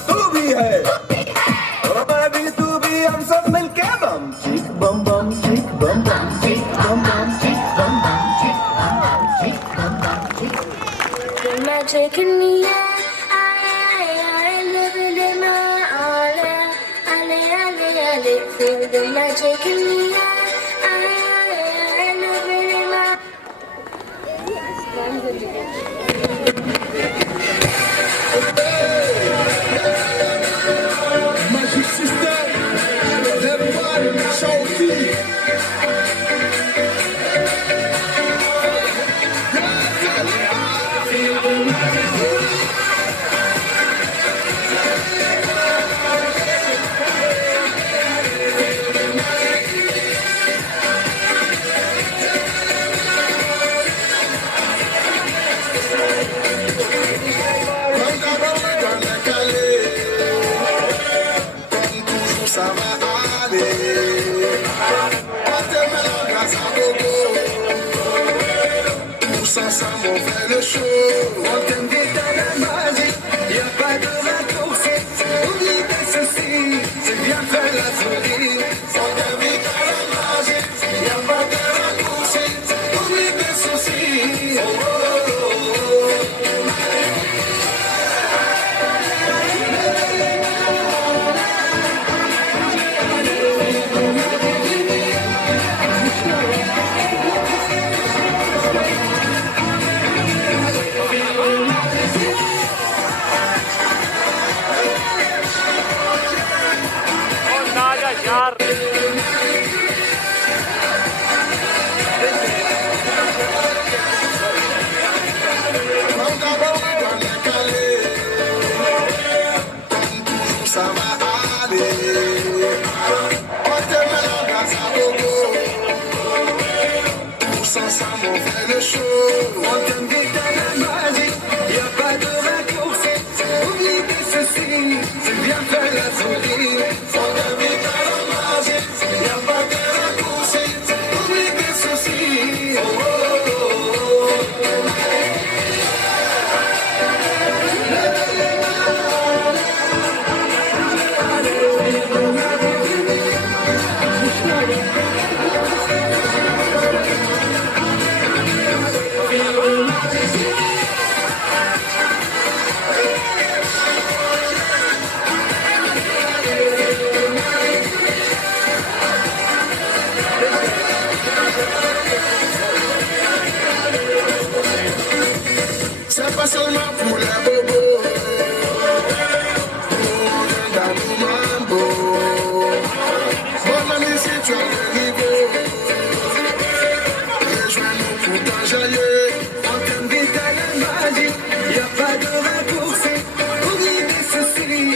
तू भी है और मैं भी तू भी हम सब मिलके बम चिक बम बम चिक बम बम चिक बम बम चिक बम बम चिक बम बम चिक बम बम चिक The magic in the air, I live in my ale, feel the magic in the air, I live in my. Magic system, everybody show me. Ensemble on fait le show. On t'aime dans la magie. Y a pas de raccourci. Oublie tes soucis. C'est bien faire la folie. On t'aime dans la magie. Y a pas de raccourci. Oublie tes soucis. Oh, oh, ensemble on fait le show. On t'aime dans la magie. Y a pas de raccourci. Oublie tes soucis. C'est bien faire la folie. On t'aime dans la magie. Y a pas de raccourci. Oublie tes soucis. Oh, oh, oh, oh. C'est pas seulement pour les bobos. On vient dans nos mambo. Mon ami, si tu as le niveau, rejoins-nous pour t'enjailler. On t'invite à la magie. Y a pas de raccourci. Oublie tes soucis.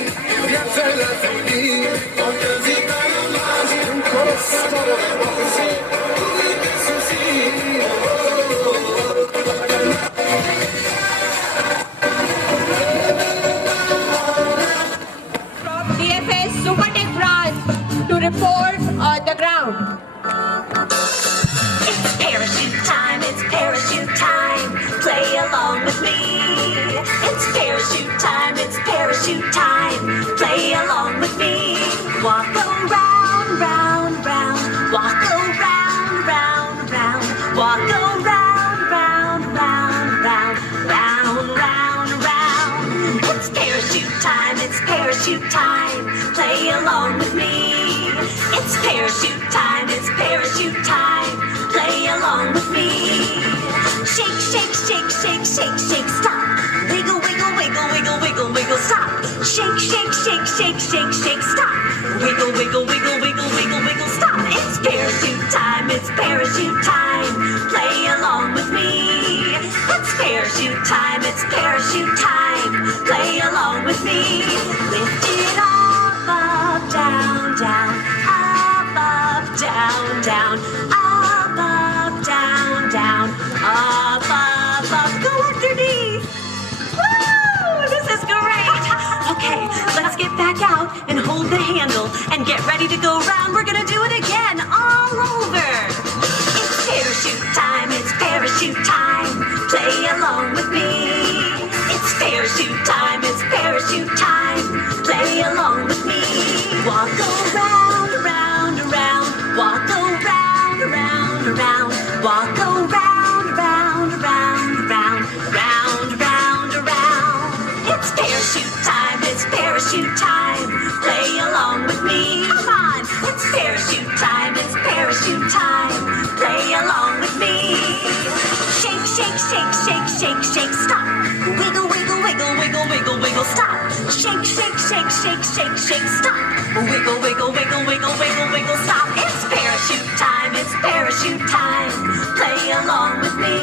Viens faire la folie. On t'invite à la magie. Oublie tes soucis. Oh, oh, oh, oh. parachute time. Play along with me. Walk around, round, round. Walk around, round, round. Walk around, round, round, round. Round, round, round. It's parachute time. It's parachute time. Play along with me. It's parachute time. It's parachute time. Play along with me. Shake, shake, shake, shake, shake, shake, stop. Wiggle, wiggle, wiggle, wiggle, wiggle, wiggle, stop. Shake, shake, shake, shake, shake, shake, stop. Wiggle, wiggle, wiggle, wiggle, wiggle, wiggle, stop. It's parachute time, it's parachute time. Play along with me. It's parachute time, it's parachute time. Play along with me. Lift it up, down, down. Up, down, down. Up, down, down. Up, go underneath. Woo! This is great. Okay, let's get back out and hold the handle and get ready to go round. We're gonna do it again, all over. It's parachute time, it's parachute time. Play along with me. It's parachute time, it's parachute time. Play along with me. Walk around, round, round. Walk around, round, round. Walk around, round, round, round. Round, round, round. It's parachute time, it's parachute time. Play along with me. Come on. It's parachute time, it's parachute time. Play along with me. Shake, shake, shake, shake, shake, shake, stop. Wiggle, wiggle, wiggle, wiggle, wiggle, wiggle, stop. Shake, shake, shake, shake, shake, shake, stop. Wiggle, wiggle, wiggle, wiggle, wiggle, wiggle, stop. It's parachute time, it's parachute time. Play along with me.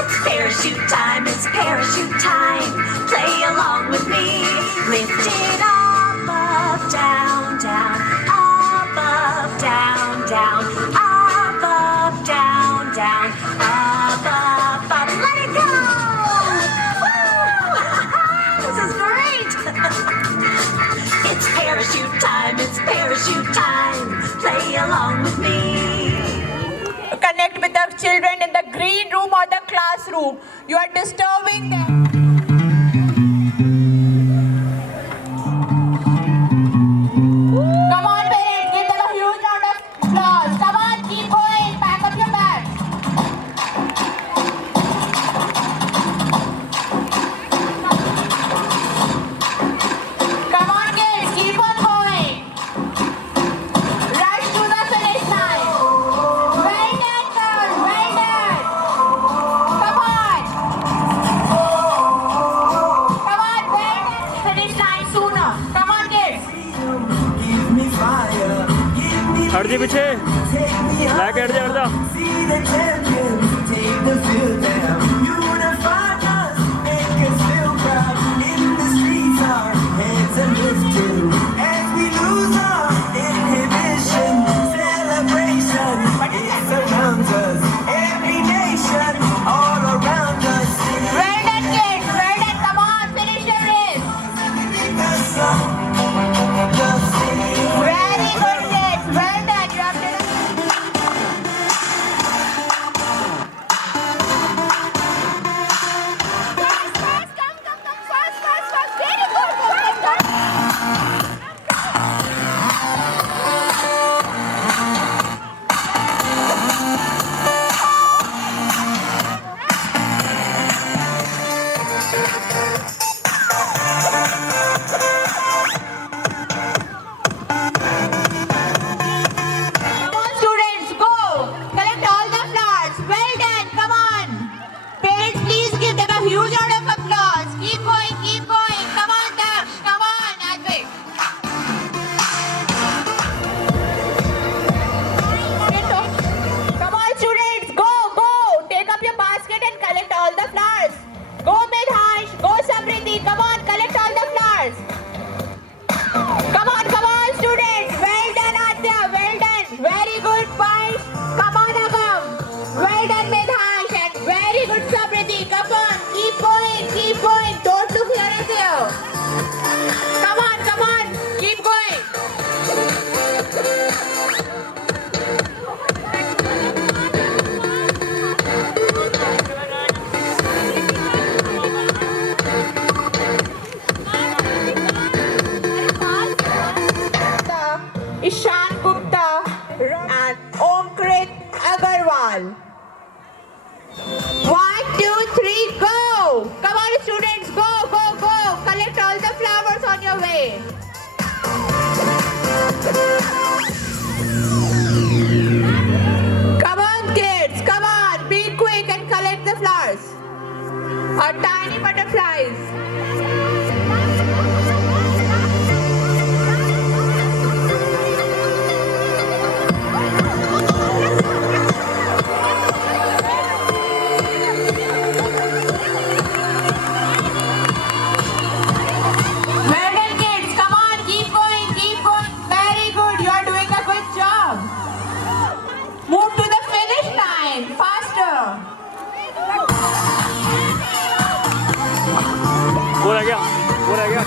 It's parachute time, it's parachute time. Play along with me. Lift it up, down, down. Up, down, down. Up, down, down. Up, let it go. Woo! This is great. It's parachute time, it's parachute time. Play along with me. Connect with the children in the green room or the classroom. You are disturbing them. Come on, parents, give them a huge round of applause. Come on, keep going. Pack up your bags. Come on, kids, keep on going. Rush to the finish line. Well done, girls, well done. Come on. Come on, well done. Finish line sooner. Come on, kids. हट जी पीछे लाके हट जा हट जा Well done, kids. Well done. Come on, finish your race. Very good, kids. Well done. You have done. ball. 1, 2, 3, go! Come on, students, go, go, go! Collect all the flowers on your way. Come on, kids, come on, be quick and collect the flowers. Our tiny butterflies. Well done, kids. Come on, keep going, keep going. Very good. You are doing a good job. Move to the finish line. Faster. वो रह गया वो रह गया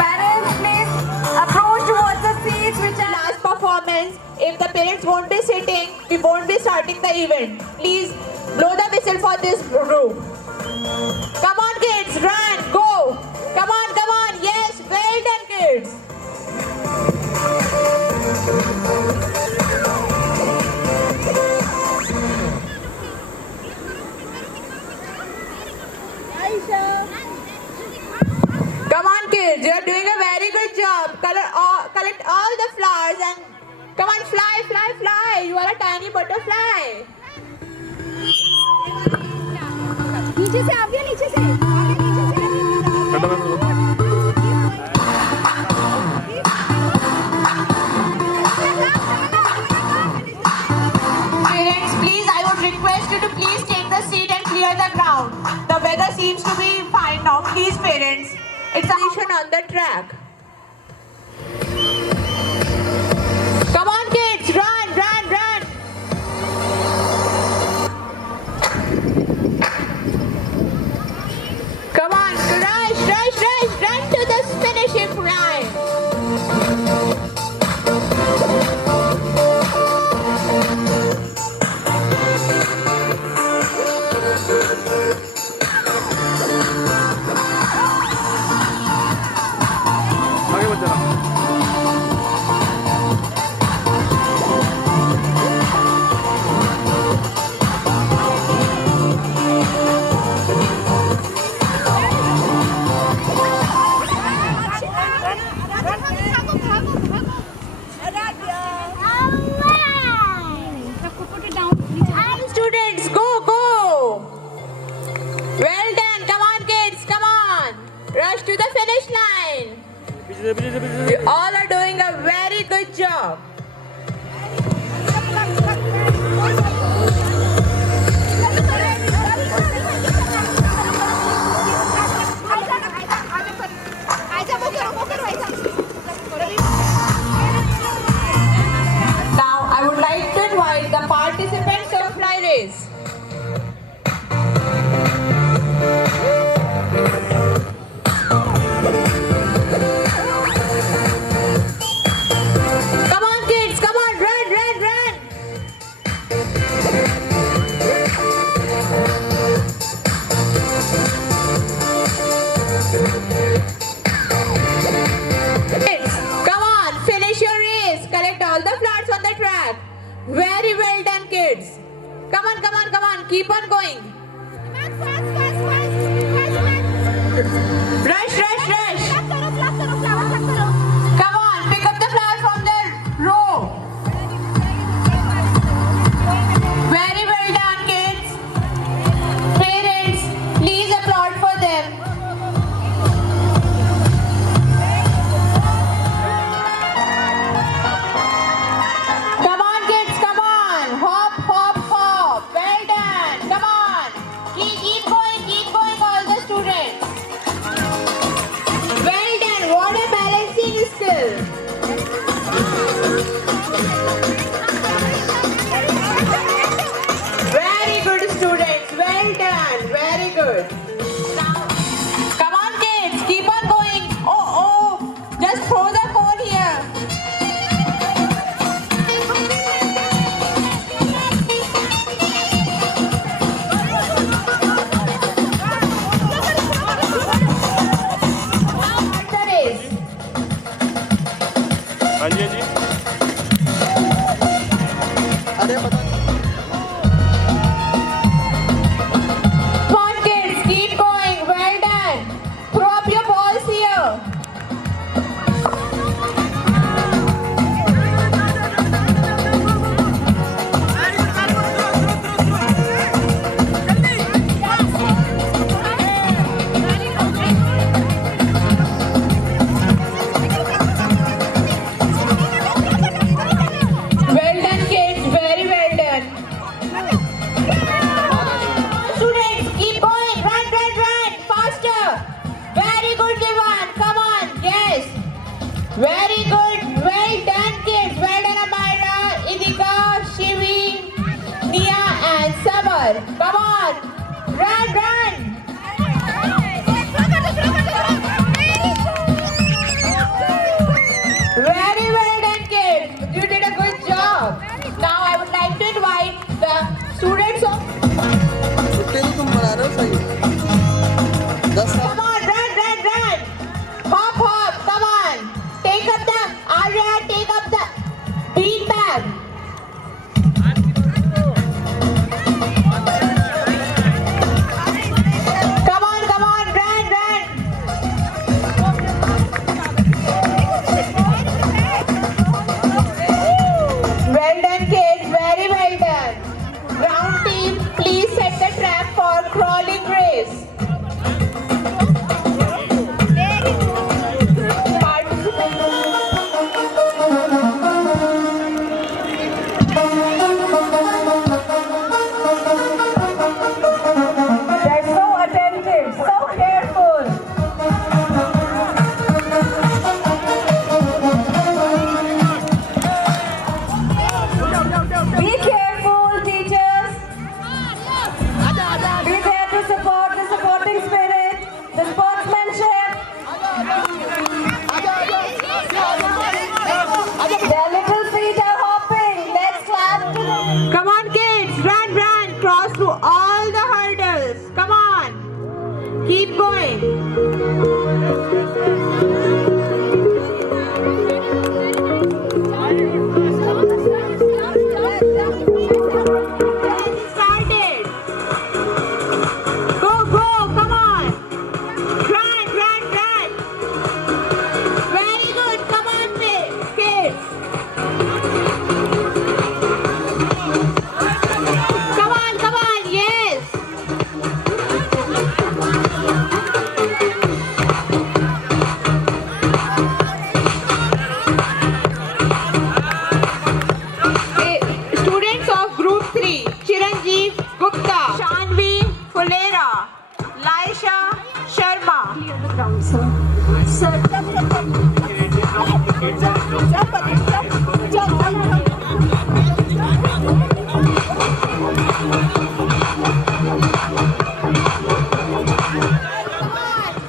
Parents, please approach towards the seats which are Last performance. If the parents won't be sitting, we won't be starting the event. Please blow the whistle for this group. Come on, kids, run, go. Come on, come on. Yes, well done, kids. Come on, kids, you are doing a very good job. Collect all the flowers and come on, fly, fly, fly. You are a tiny butterfly. नीचे से आगे नीचे से Parents, please, I would request you to please take the seat and clear the ground. The weather seems to be fine now. Please, parents, it's a mission on the track. Come on, kids, run, run, run. Come on, rush, rush, rush, run to the finishing line. आगे बढ़ जाना And students, go, go. Well done. Come on, kids. Come on. Rush to the finish line. पीछे से पीछे से पीछे से You all are doing a very good job. Now, I would like to invite the participants of fly race. Come on, kids, come on, run, run, run. Kids, come on, finish your race. Collect all the flowers on the track. Very well done, kids. Come on, come on, come on. Keep on going. Rush, rush, rush. Come on, pick up the flower from the row. Very well done, kids. Parents, please applaud for them. Come on, kids, come on. Hop, hop, hop. Well done. Come on. Keep going, all the students. Faster! Come on! Run, run! Very well done, kids. You did a good job. Now I would like to invite the students of. छुट्टे तो तुम मना रहे हो सही 10 साल Come on, run, run, run! Hop, hop, come on! Take up the Arya, take up the bean bag. Come on, run, run! Well done, kids, very well done. Ground team, please set the trap for crawling race. They're so attentive, so careful. Be careful, teachers. Be there to support the supporting spirit, the sportsmanship. Their little feet are hopping. Let's clap to them. Come on, kids, run, run, cross through all the hurdles. Come on, keep going. Started. Go, go, come on. Run, run, run. Very good. Come on, kids. Come on, yes. Students of Group 3, Chiranjeev Gupta, Shanvi Fulera, Laisha Sharma. Clear the ground, sir. Sir,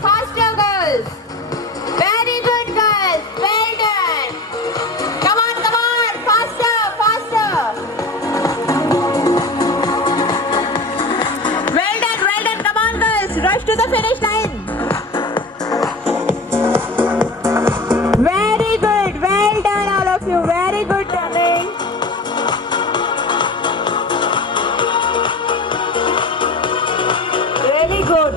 faster, girls. Very good, girls. Well done. Come on, faster, faster. Well done. Come on, girls. Rush to the finish line. Very good. Well done, all of you. Very good running. Really good.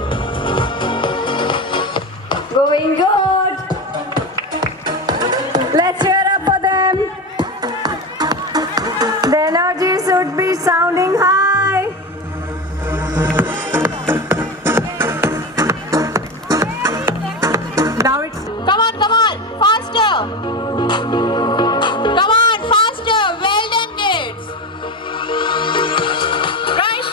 Going good. Let's hear up for them. The energy should be sounding high. Now it's come on, faster. Come on, faster. Well done, kids. Rush.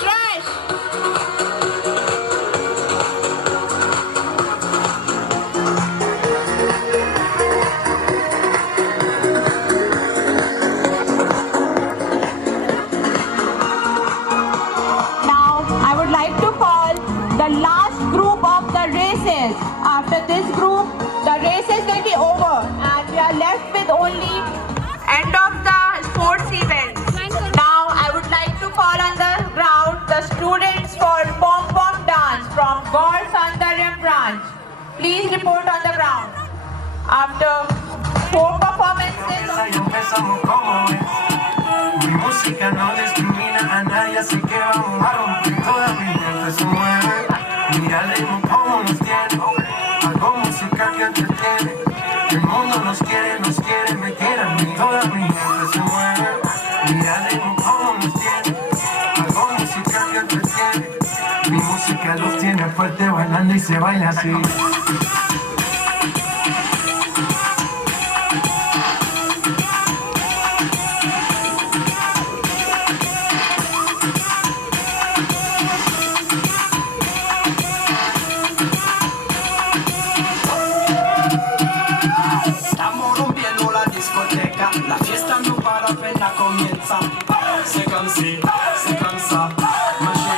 Now I would like to call the last group of the races. After this group, the races will be over and we are left with only end of the sports event. Now I would like to call on the ground the students for Pom Pom dance from Gaur Sandaryam branch. Please report on the ground. After 4 performances. Mi música no discrimina a nadie, así que vamos a romper. Toda mi gente se mueve. Mira el ritmo como nos tiene. Algo música que entretiene. El mundo nos quiere, me quiere a mí. Toda mi gente se mueve. Mira el ritmo como nos tiene. Algo música que entretiene. Mi música los tiene fuerte bailando y se baila así. la fiesta no para, apenas comienza. C'est comme si, c'est comme ça, ma chérie.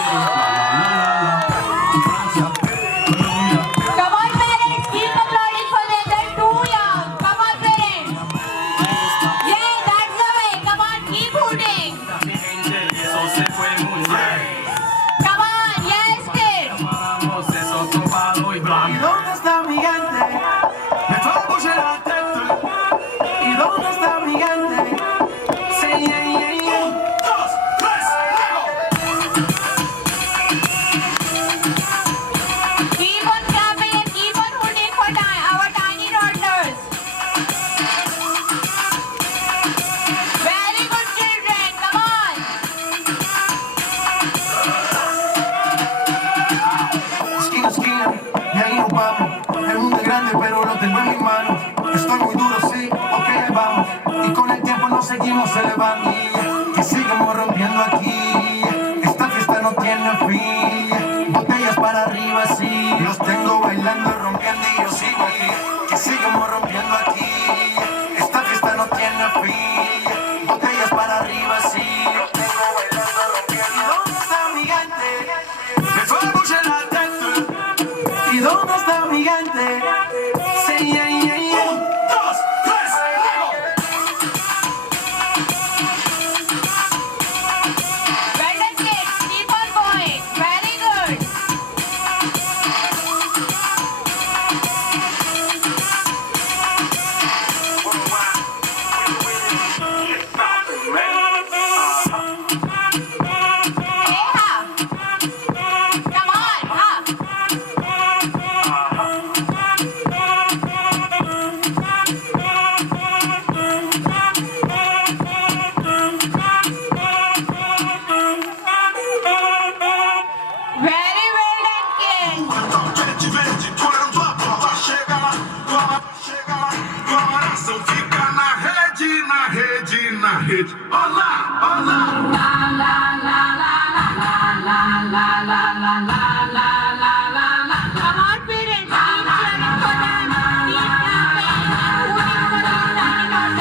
sigamos rompiendo aquí. Esta fiesta no tiene fin. Botellas para arriba, sí. Los tengo bailando, rompiendo y yo sigo aquí. Que sigamos rompiendo aquí. Esta fiesta no tiene fin. Botellas para arriba, sí. Los tengo bailando, rompiendo. ¿Y dónde está mi gigante? Me fue mucho en la tête. ¿Y dónde está mi gigante? Sí, yeah, yeah, yeah. 1, 2, 3, Well done, kids. Keep on going. Very good. Hey, ha. Come on, ha. Very well done, kids. Verde, quando a bola chega lá, tua coração fica na rede, na rede, na rede. Olá, olá. Come on, parents. Keep cheering for them. Keep clapping and rooting for them. Standing on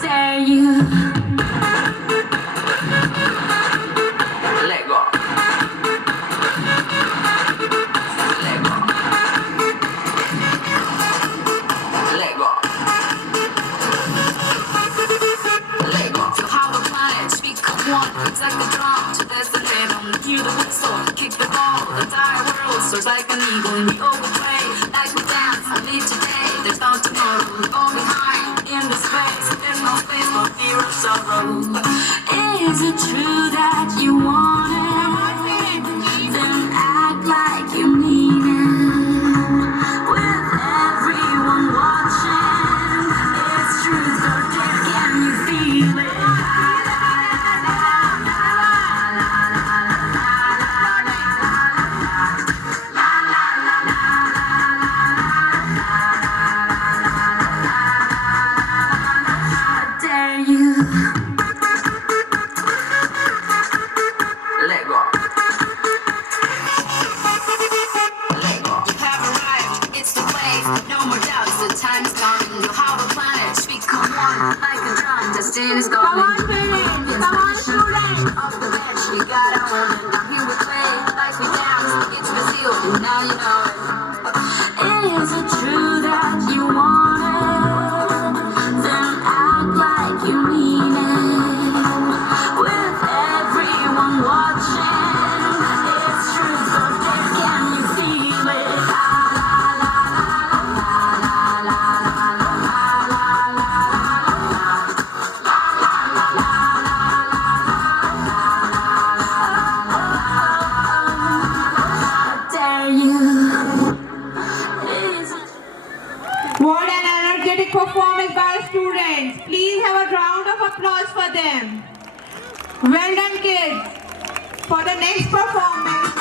Dare you? Lego. Lego. Lego. Lego. To how the planet speak of one, protect the drum to there's the rhythm. Hear the whistle, kick the ball. The entire world soars like an eagle, and we overplay like we dance. Only today, there's no tomorrow. We go behind in the space. There's no space for fear of sorrow. Is it true that you want it? Then act like you mean it. With everyone watching, it's truth or dare. Can you feel it? Dare you? Lego. Lego. You have arrived, it's the place. No more doubts, the time is coming. You have a planet, speak come one like a drum. Destiny's calling. Come on, parents. Come on, students. Off the bench, you gotta own it. Now here we play, like we dance. It's Brazil, and now you know it. Is it true that you want it? Then act like you mean it. With everyone watching, it's truth or dare. Can you feel it? Dare you? Is it What an energetic performance by our students. Please have a round of applause for them. Well done, kids. For the next performance,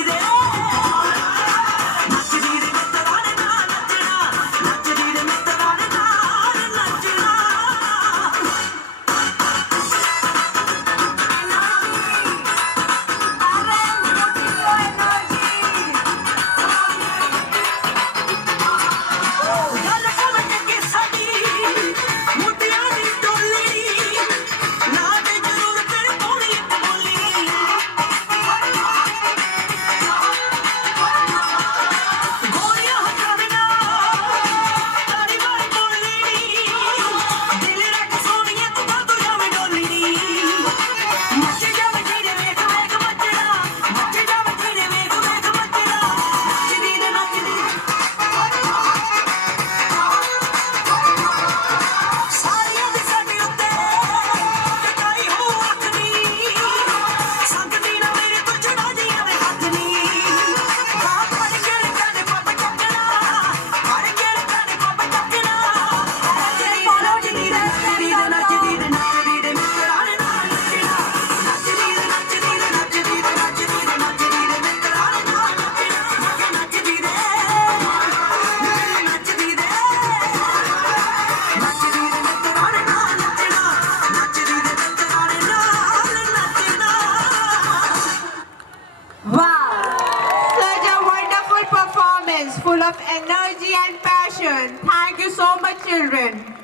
Nach of energy and passion. Thank you so much, children.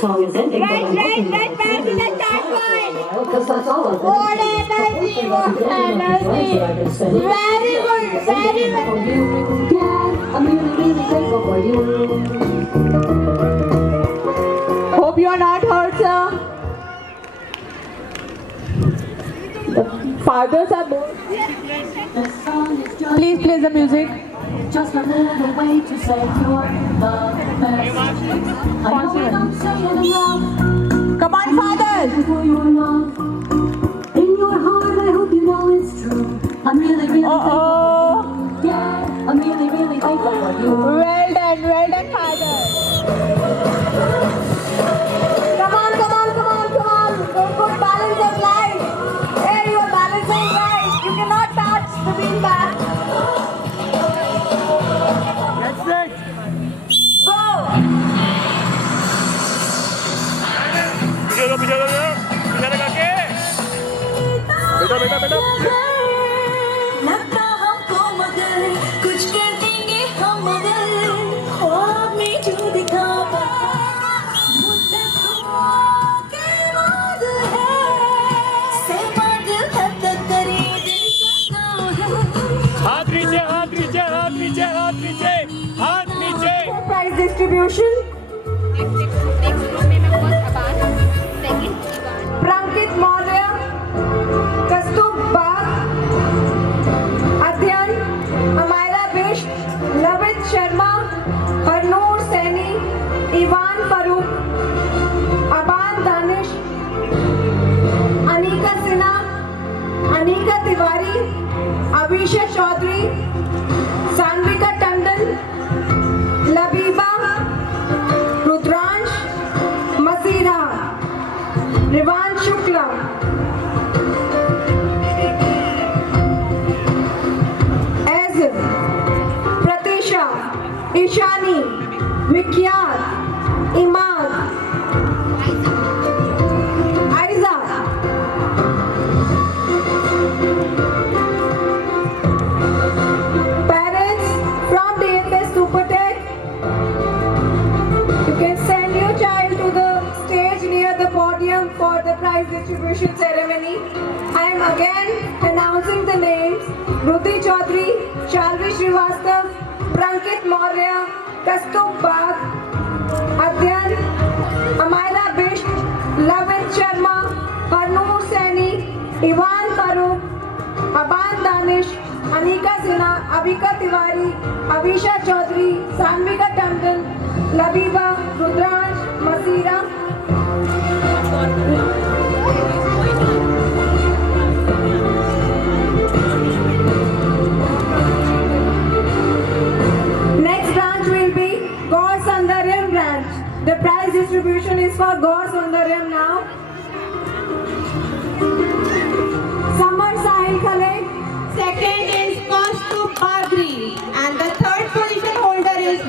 song is ending, but I'm hoping that back to the start line. Because that's all I've been energy. Very good, very good. Yeah, I'm really, really grateful for you. Hope you are not hurt, sir. The fathers are both. Please play the music. Just another way to say you're the best. I know we don't say it enough. Come on, fathers. For your love. In your heart, I hope you know it's true. I'm really, really thankful for you. Yeah, I'm really, really thankful. बेटा बेटा लगता हमको मगर कुछ कर देंगे हम मगर ख्वाब में जो दिखा हाथ नीचे हाथ नीचे हाथ नीचे हाथ नीचे हाथ नीचे Prize distribution. Prankit Maurya, Kastub Bagh, Adyan, Amira Bish, Lavit Sharma, Harnoor Saini, Ivan Farooq, Aban Danish, Anika Sinha, Anika Tiwari, Avisha Chaudhary, Sanvika Tandon, Labiba, Rudransh, Masira, Rivan Shukla, Azim, Pratisha, Ishani, Mikyat, Imad, Aiza, parents from DFS Supertech, you can send your child to the stage near the podium for the prize distribution ceremony. I am again announcing the names: Ruti Chaudhary, Shalvi Srivastav, Prankit Maurya, Kastub Bagh, Adyan, Amira Bish, Lavit Sharma, Harnoor Saini, Ivan Farooq, Aban Danish, Anika Sinha, Abhika Tiwari, Avisha Chaudhary, Sanvika Tandon, Labiba, Rudransh, Masira. Next branch will be Gaur Sundaryam branch. The prize distribution is for Gaur Sundaryam now. Samar Sahil Khale. Second is Kastub Bagri and the third position holder is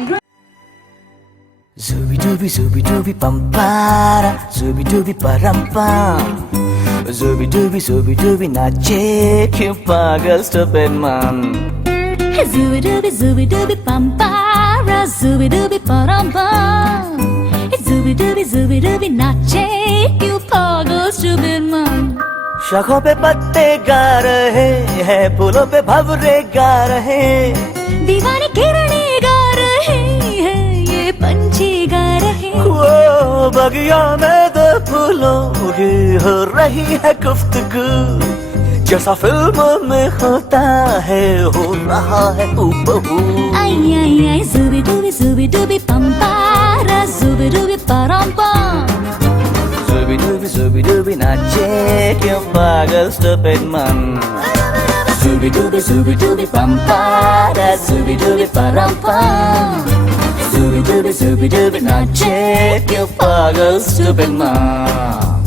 Zooby dooby pampara, zooby dooby parampam. Zooby dooby nache kyun pagal stupid man. Zooby dooby pampara, zooby dooby parampam. Zooby dooby nache क्यों पागल stupid man. शाखों पे पत्ते गा रहे हैं, फूलों पे भंवरे गा रहे, दीवाने किरणें गा रहे हैं, ये पंछी गा रहे। वो बगिया में दो फूलों की हो रही है गुफ्तगू, जैसा फिल्मों में होता है हो रहा है हूबहू। आई zooby dooby pampara, zooby dooby parampam. Zooby dooby nache kyun pagal stupid man. Zooby dooby pampara, zooby dooby parampam. Zooby dooby nache kyun pagal stupid man.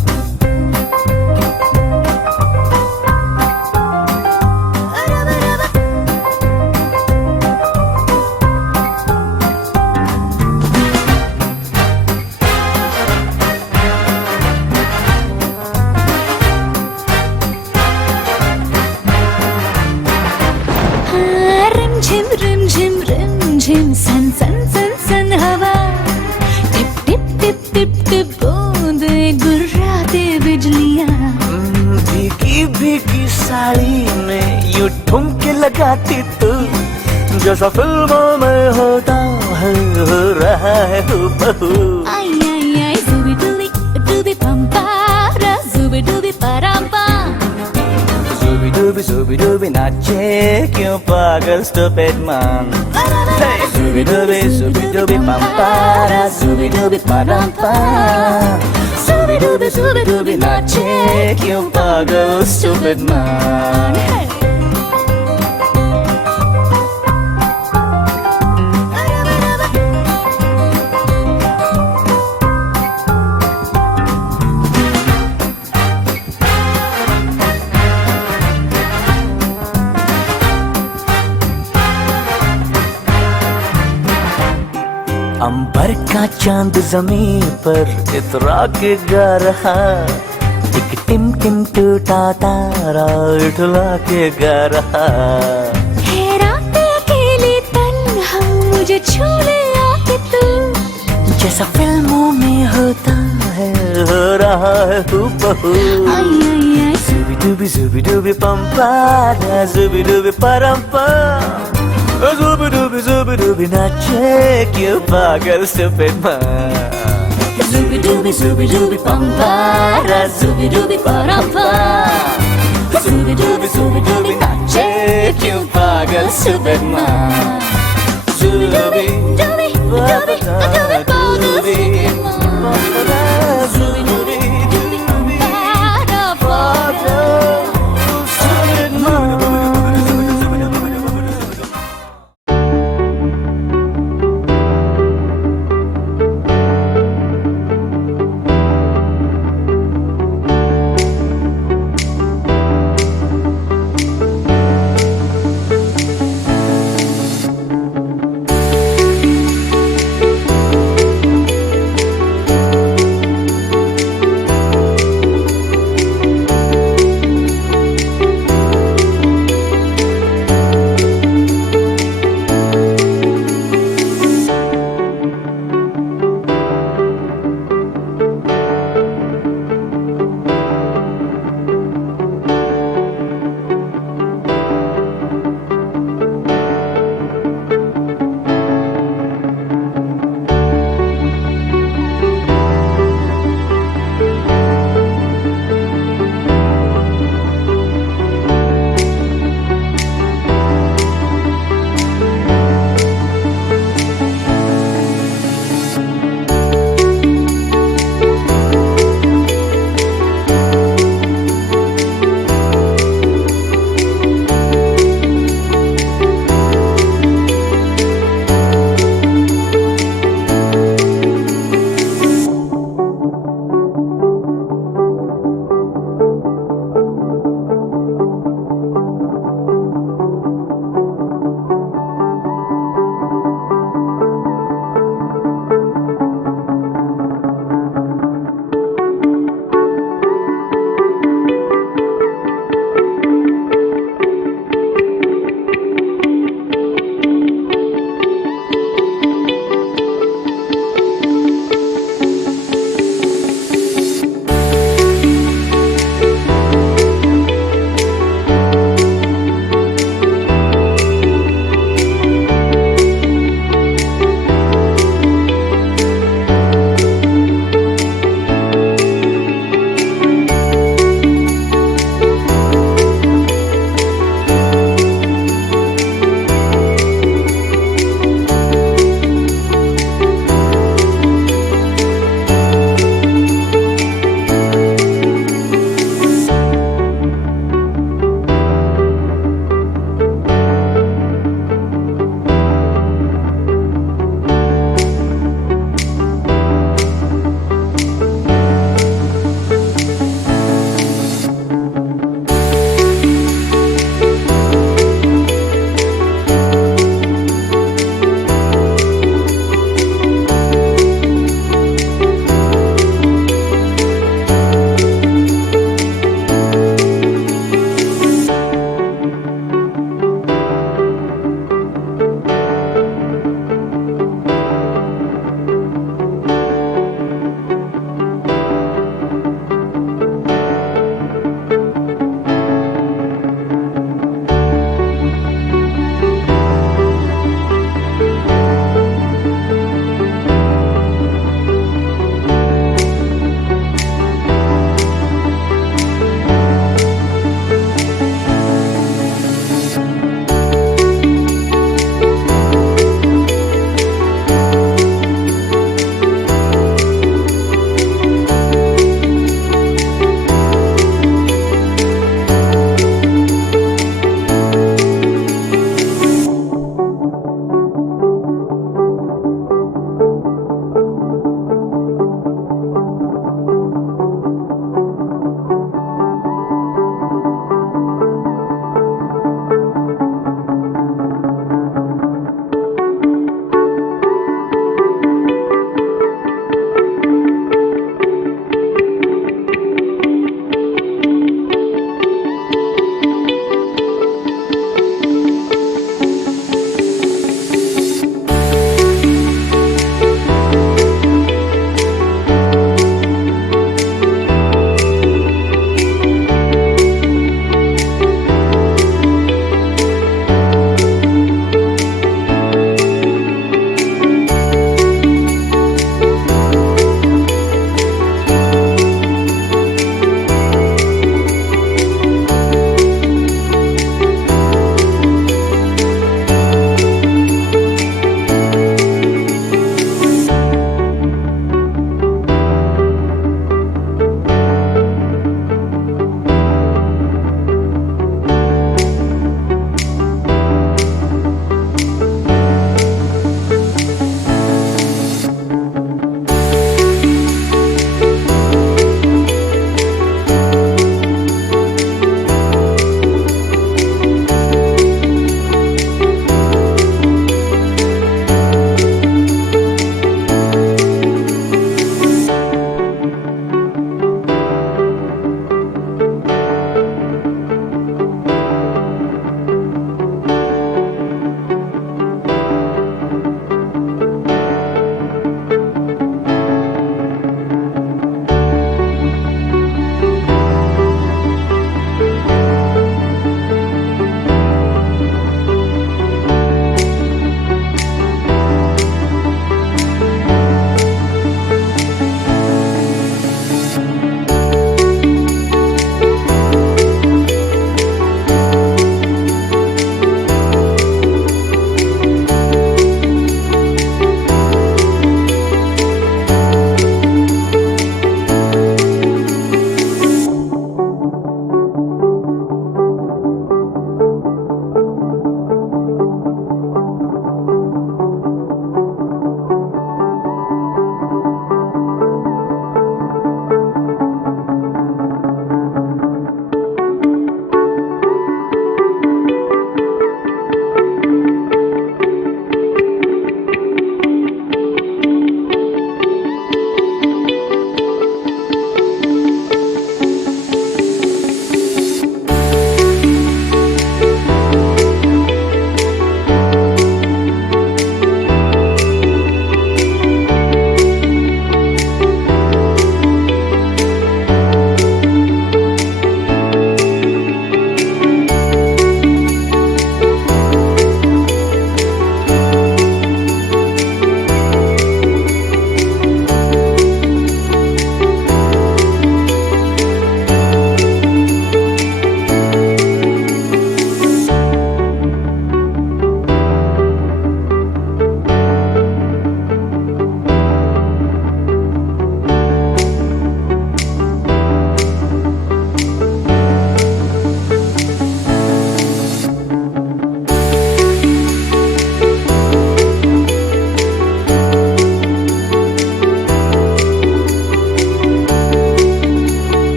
झिम सन सन सन सन हवा, tip tip tip tip tip बूंदे गुर्राते बिजलियां। भीगी भीगी साड़ी में यूं ठुमके लगाती तू, जैसा फिल्मों में होता है हो रहा है हूबहू। आई zooby dooby pampara, zooby dooby parampam. Zooby dooby nache kyun pagal stupid man. Hey, zooby dooby pampara, zooby dooby parampam. Zooby dooby nache kyun pagal stupid man. Hey. अंबर का चांद जमीन पर इतरा के गा रहा, टिक टिम लेकिन टूटा तारा उठला के गा रहा। है रात अकेले तन्हा मुझे छू ले आके तू, जैसा फिल्मों में होता है हो रहा है हूबहू। Zubi dubi pampa, zubi dubi parampa, zubi dubi nache क्यों पागल stupid man। zubi dubi pampa, zubi dubi parampa, zubi dubi nache क्यों पागल stupid man। zubi dubi pagal stupid man, zubi dubi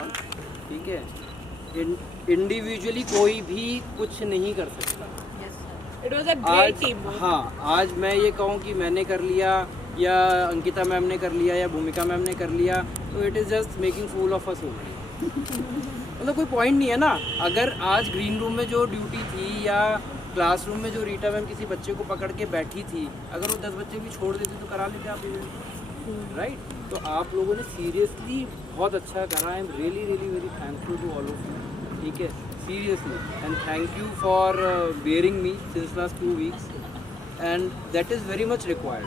on, ठीक है। इंडिविजुअली कोई भी कुछ नहीं कर सकता। It was a great team. हाँ, आज मैं ये कहूँ कि मैंने कर लिया या अंकिता मैम ने कर लिया या भूमिका मैम ने कर लिया, तो it is just making fool of us only. मतलब कोई पॉइंट नहीं है ना। अगर आज ग्रीन रूम में जो ड्यूटी थी या क्लासरूम में जो रीटा मैम किसी बच्चे को पकड़ के बैठी थी, अगर वो 10 बच्चे भी छोड़ देते तो करा लेते आप इवेंट, राइट? तो आप लोगों ने सीरियसली बहुत अच्छा करा। I am really really very thankful to all of you, ठीक है, seriously, and thank you for bearing me since last 2 weeks, and that is very much required.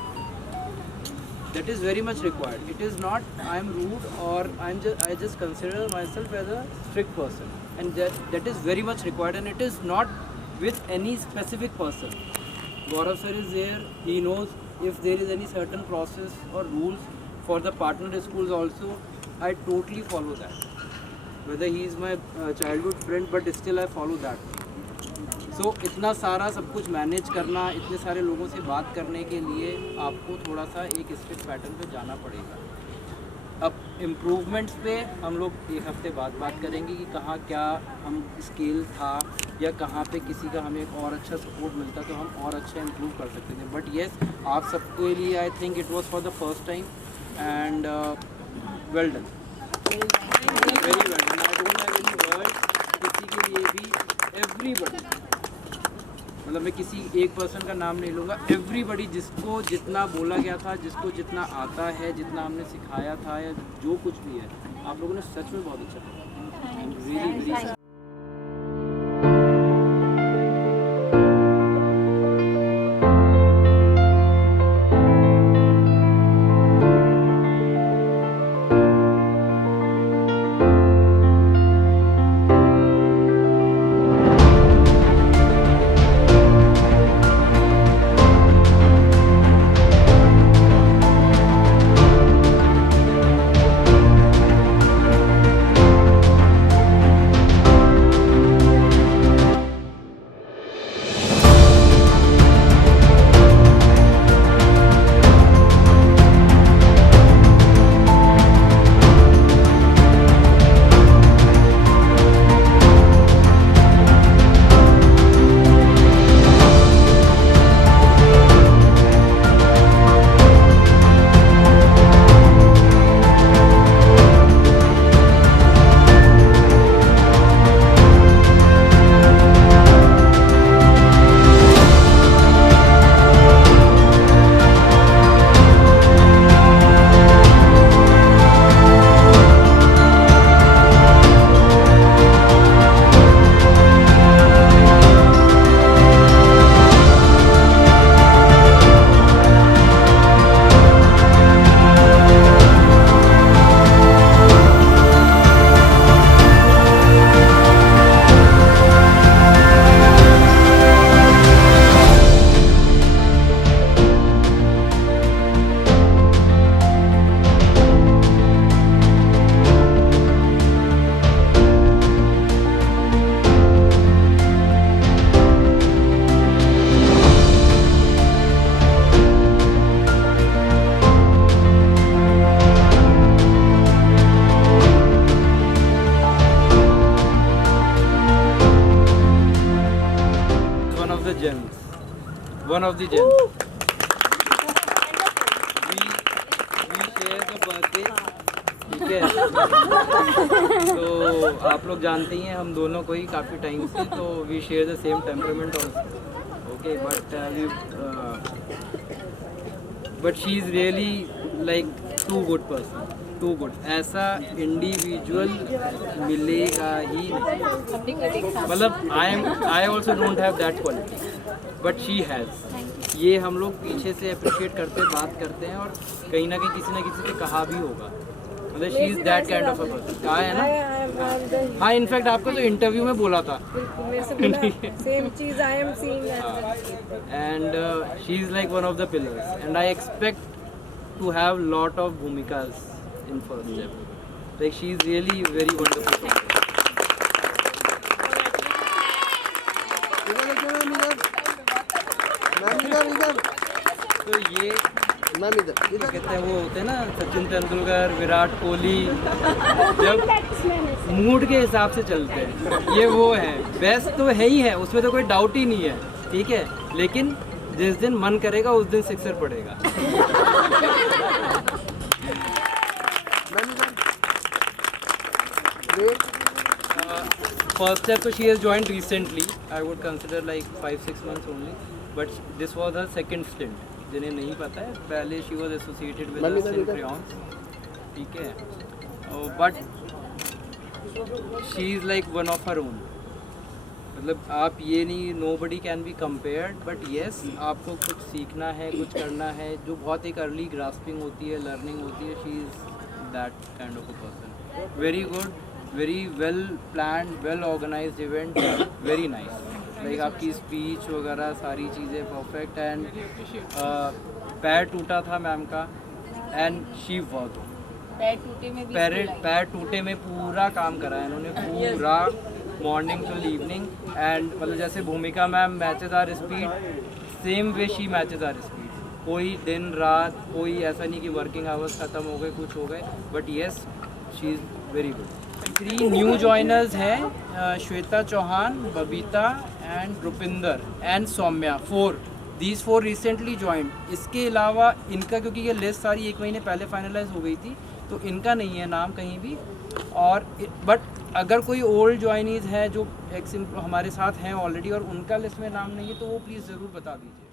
That is very much required. It is not I am rude or I just consider myself as a strict person, and that is very much required, and it is not with any specific person. Gaurav sir is there. He knows if there is any certain process or rules for the partner schools also. I totally follow that. Whether he is my childhood friend, but still I follow that. So इतना सारा सब कुछ manage करना, इतने सारे लोगों से बात करने के लिए आपको थोड़ा सा एक स्ट्रिक्ट पैटर्न पे जाना पड़ेगा। अब इम्प्रूवमेंट्स पे हम लोग एक हफ्ते बाद बात करेंगे कि कहाँ क्या हम स्केल था या कहाँ पे किसी का हमें एक और अच्छा सपोर्ट मिलता तो हम और अच्छा इम्प्रूव कर सकते थे। बट येस, आप सबके लिए I think it was for the first time, and well done, very well done. I don't have any word किसी के लिए भी। एवरीबडी, मतलब मैं किसी एक पर्सन का नाम नहीं लूँगा, एवरीबडी जिसको जितना बोला गया था, जिसको जितना आता है, जितना हमने सिखाया था या जो कुछ भी है, आप लोगों ने सच में बहुत अच्छा किया। Really very one of the gems. We share the birthday, ठीक है। तो आप लोग जानते ही हैं हम दोनों को ही काफ़ी टाइम से, तो we share the same temperament also, okay. But she is really like too good person, too good. ऐसा इंडिविजुअल मिलेगा ही नहीं, मतलब I also don't have that quality, but she has. ये हम लोग पीछे से अप्रिशिएट करते, बात करते हैं, और कहीं ना कहीं किसी ना किसी से कहा भी होगा, मतलब she is that kind of a person. कहा है ना? हाँ, इनफैक्ट आपको तो इंटरव्यू में बोला था सेम चीज़ I am seeing, and she is like one of the pillars, and I expect to have lot of भूमिकाज in first step. Like she is really very wonderful. तो ये मैम इधर कहते हैं वो होते हैं ना सचिन तेंदुलकर, विराट कोहली, जब मूड के हिसाब से चलते हैं, ये वो है। बेस्ट तो है ही है, उसमें तो कोई डाउट ही नहीं है, ठीक है। लेकिन जिस दिन मन करेगा उस दिन सिक्सर पड़ेगा। First step, so she has joined recently. I would consider like 5-6 months only. But this was her second stint. जिन्हें नहीं पता है, पहले she was associated with us in crayons. ठीक है. But she is like one of her own. मतलब आप ये नहीं, nobody can be compared. But yes, आपको कुछ सीखना है, कुछ करना है, जो बहुत एक early grasping होती है, learning होती है. She is that kind of a person. Very good. Very well planned, well organized event, very nice. Like आपकी स्पीच वगैरह सारी चीज़ें परफेक्ट। एंड पैर टूटा था मैम का, एंड शी वर्क। पैर टूटे में पूरा काम करा है इन्होंने, पूरा मॉर्निंग टू इवनिंग। एंड मतलब जैसे Bhumika ma'am matches our speed, same way she matches our speed. कोई दिन रात कोई ऐसा नहीं कि वर्किंग आवर्स ख़त्म हो गए, कुछ हो गए, but yes she is very good. 3 new joiners हैं, Shweta Chauhan, Babita and Rupinder and Saumya. 4 these 4 recently joined. इसके अलावा इनका, क्योंकि ये लिस्ट सारी 1 महीने पहले फाइनलाइज हो गई थी, तो इनका नहीं है नाम कहीं भी। और बट अगर कोई ओल्ड ज्वाइनीज है जो हमारे साथ हैं ऑलरेडी और उनका लिस्ट में नाम नहीं है, तो वो प्लीज़ ज़रूर बता दीजिए।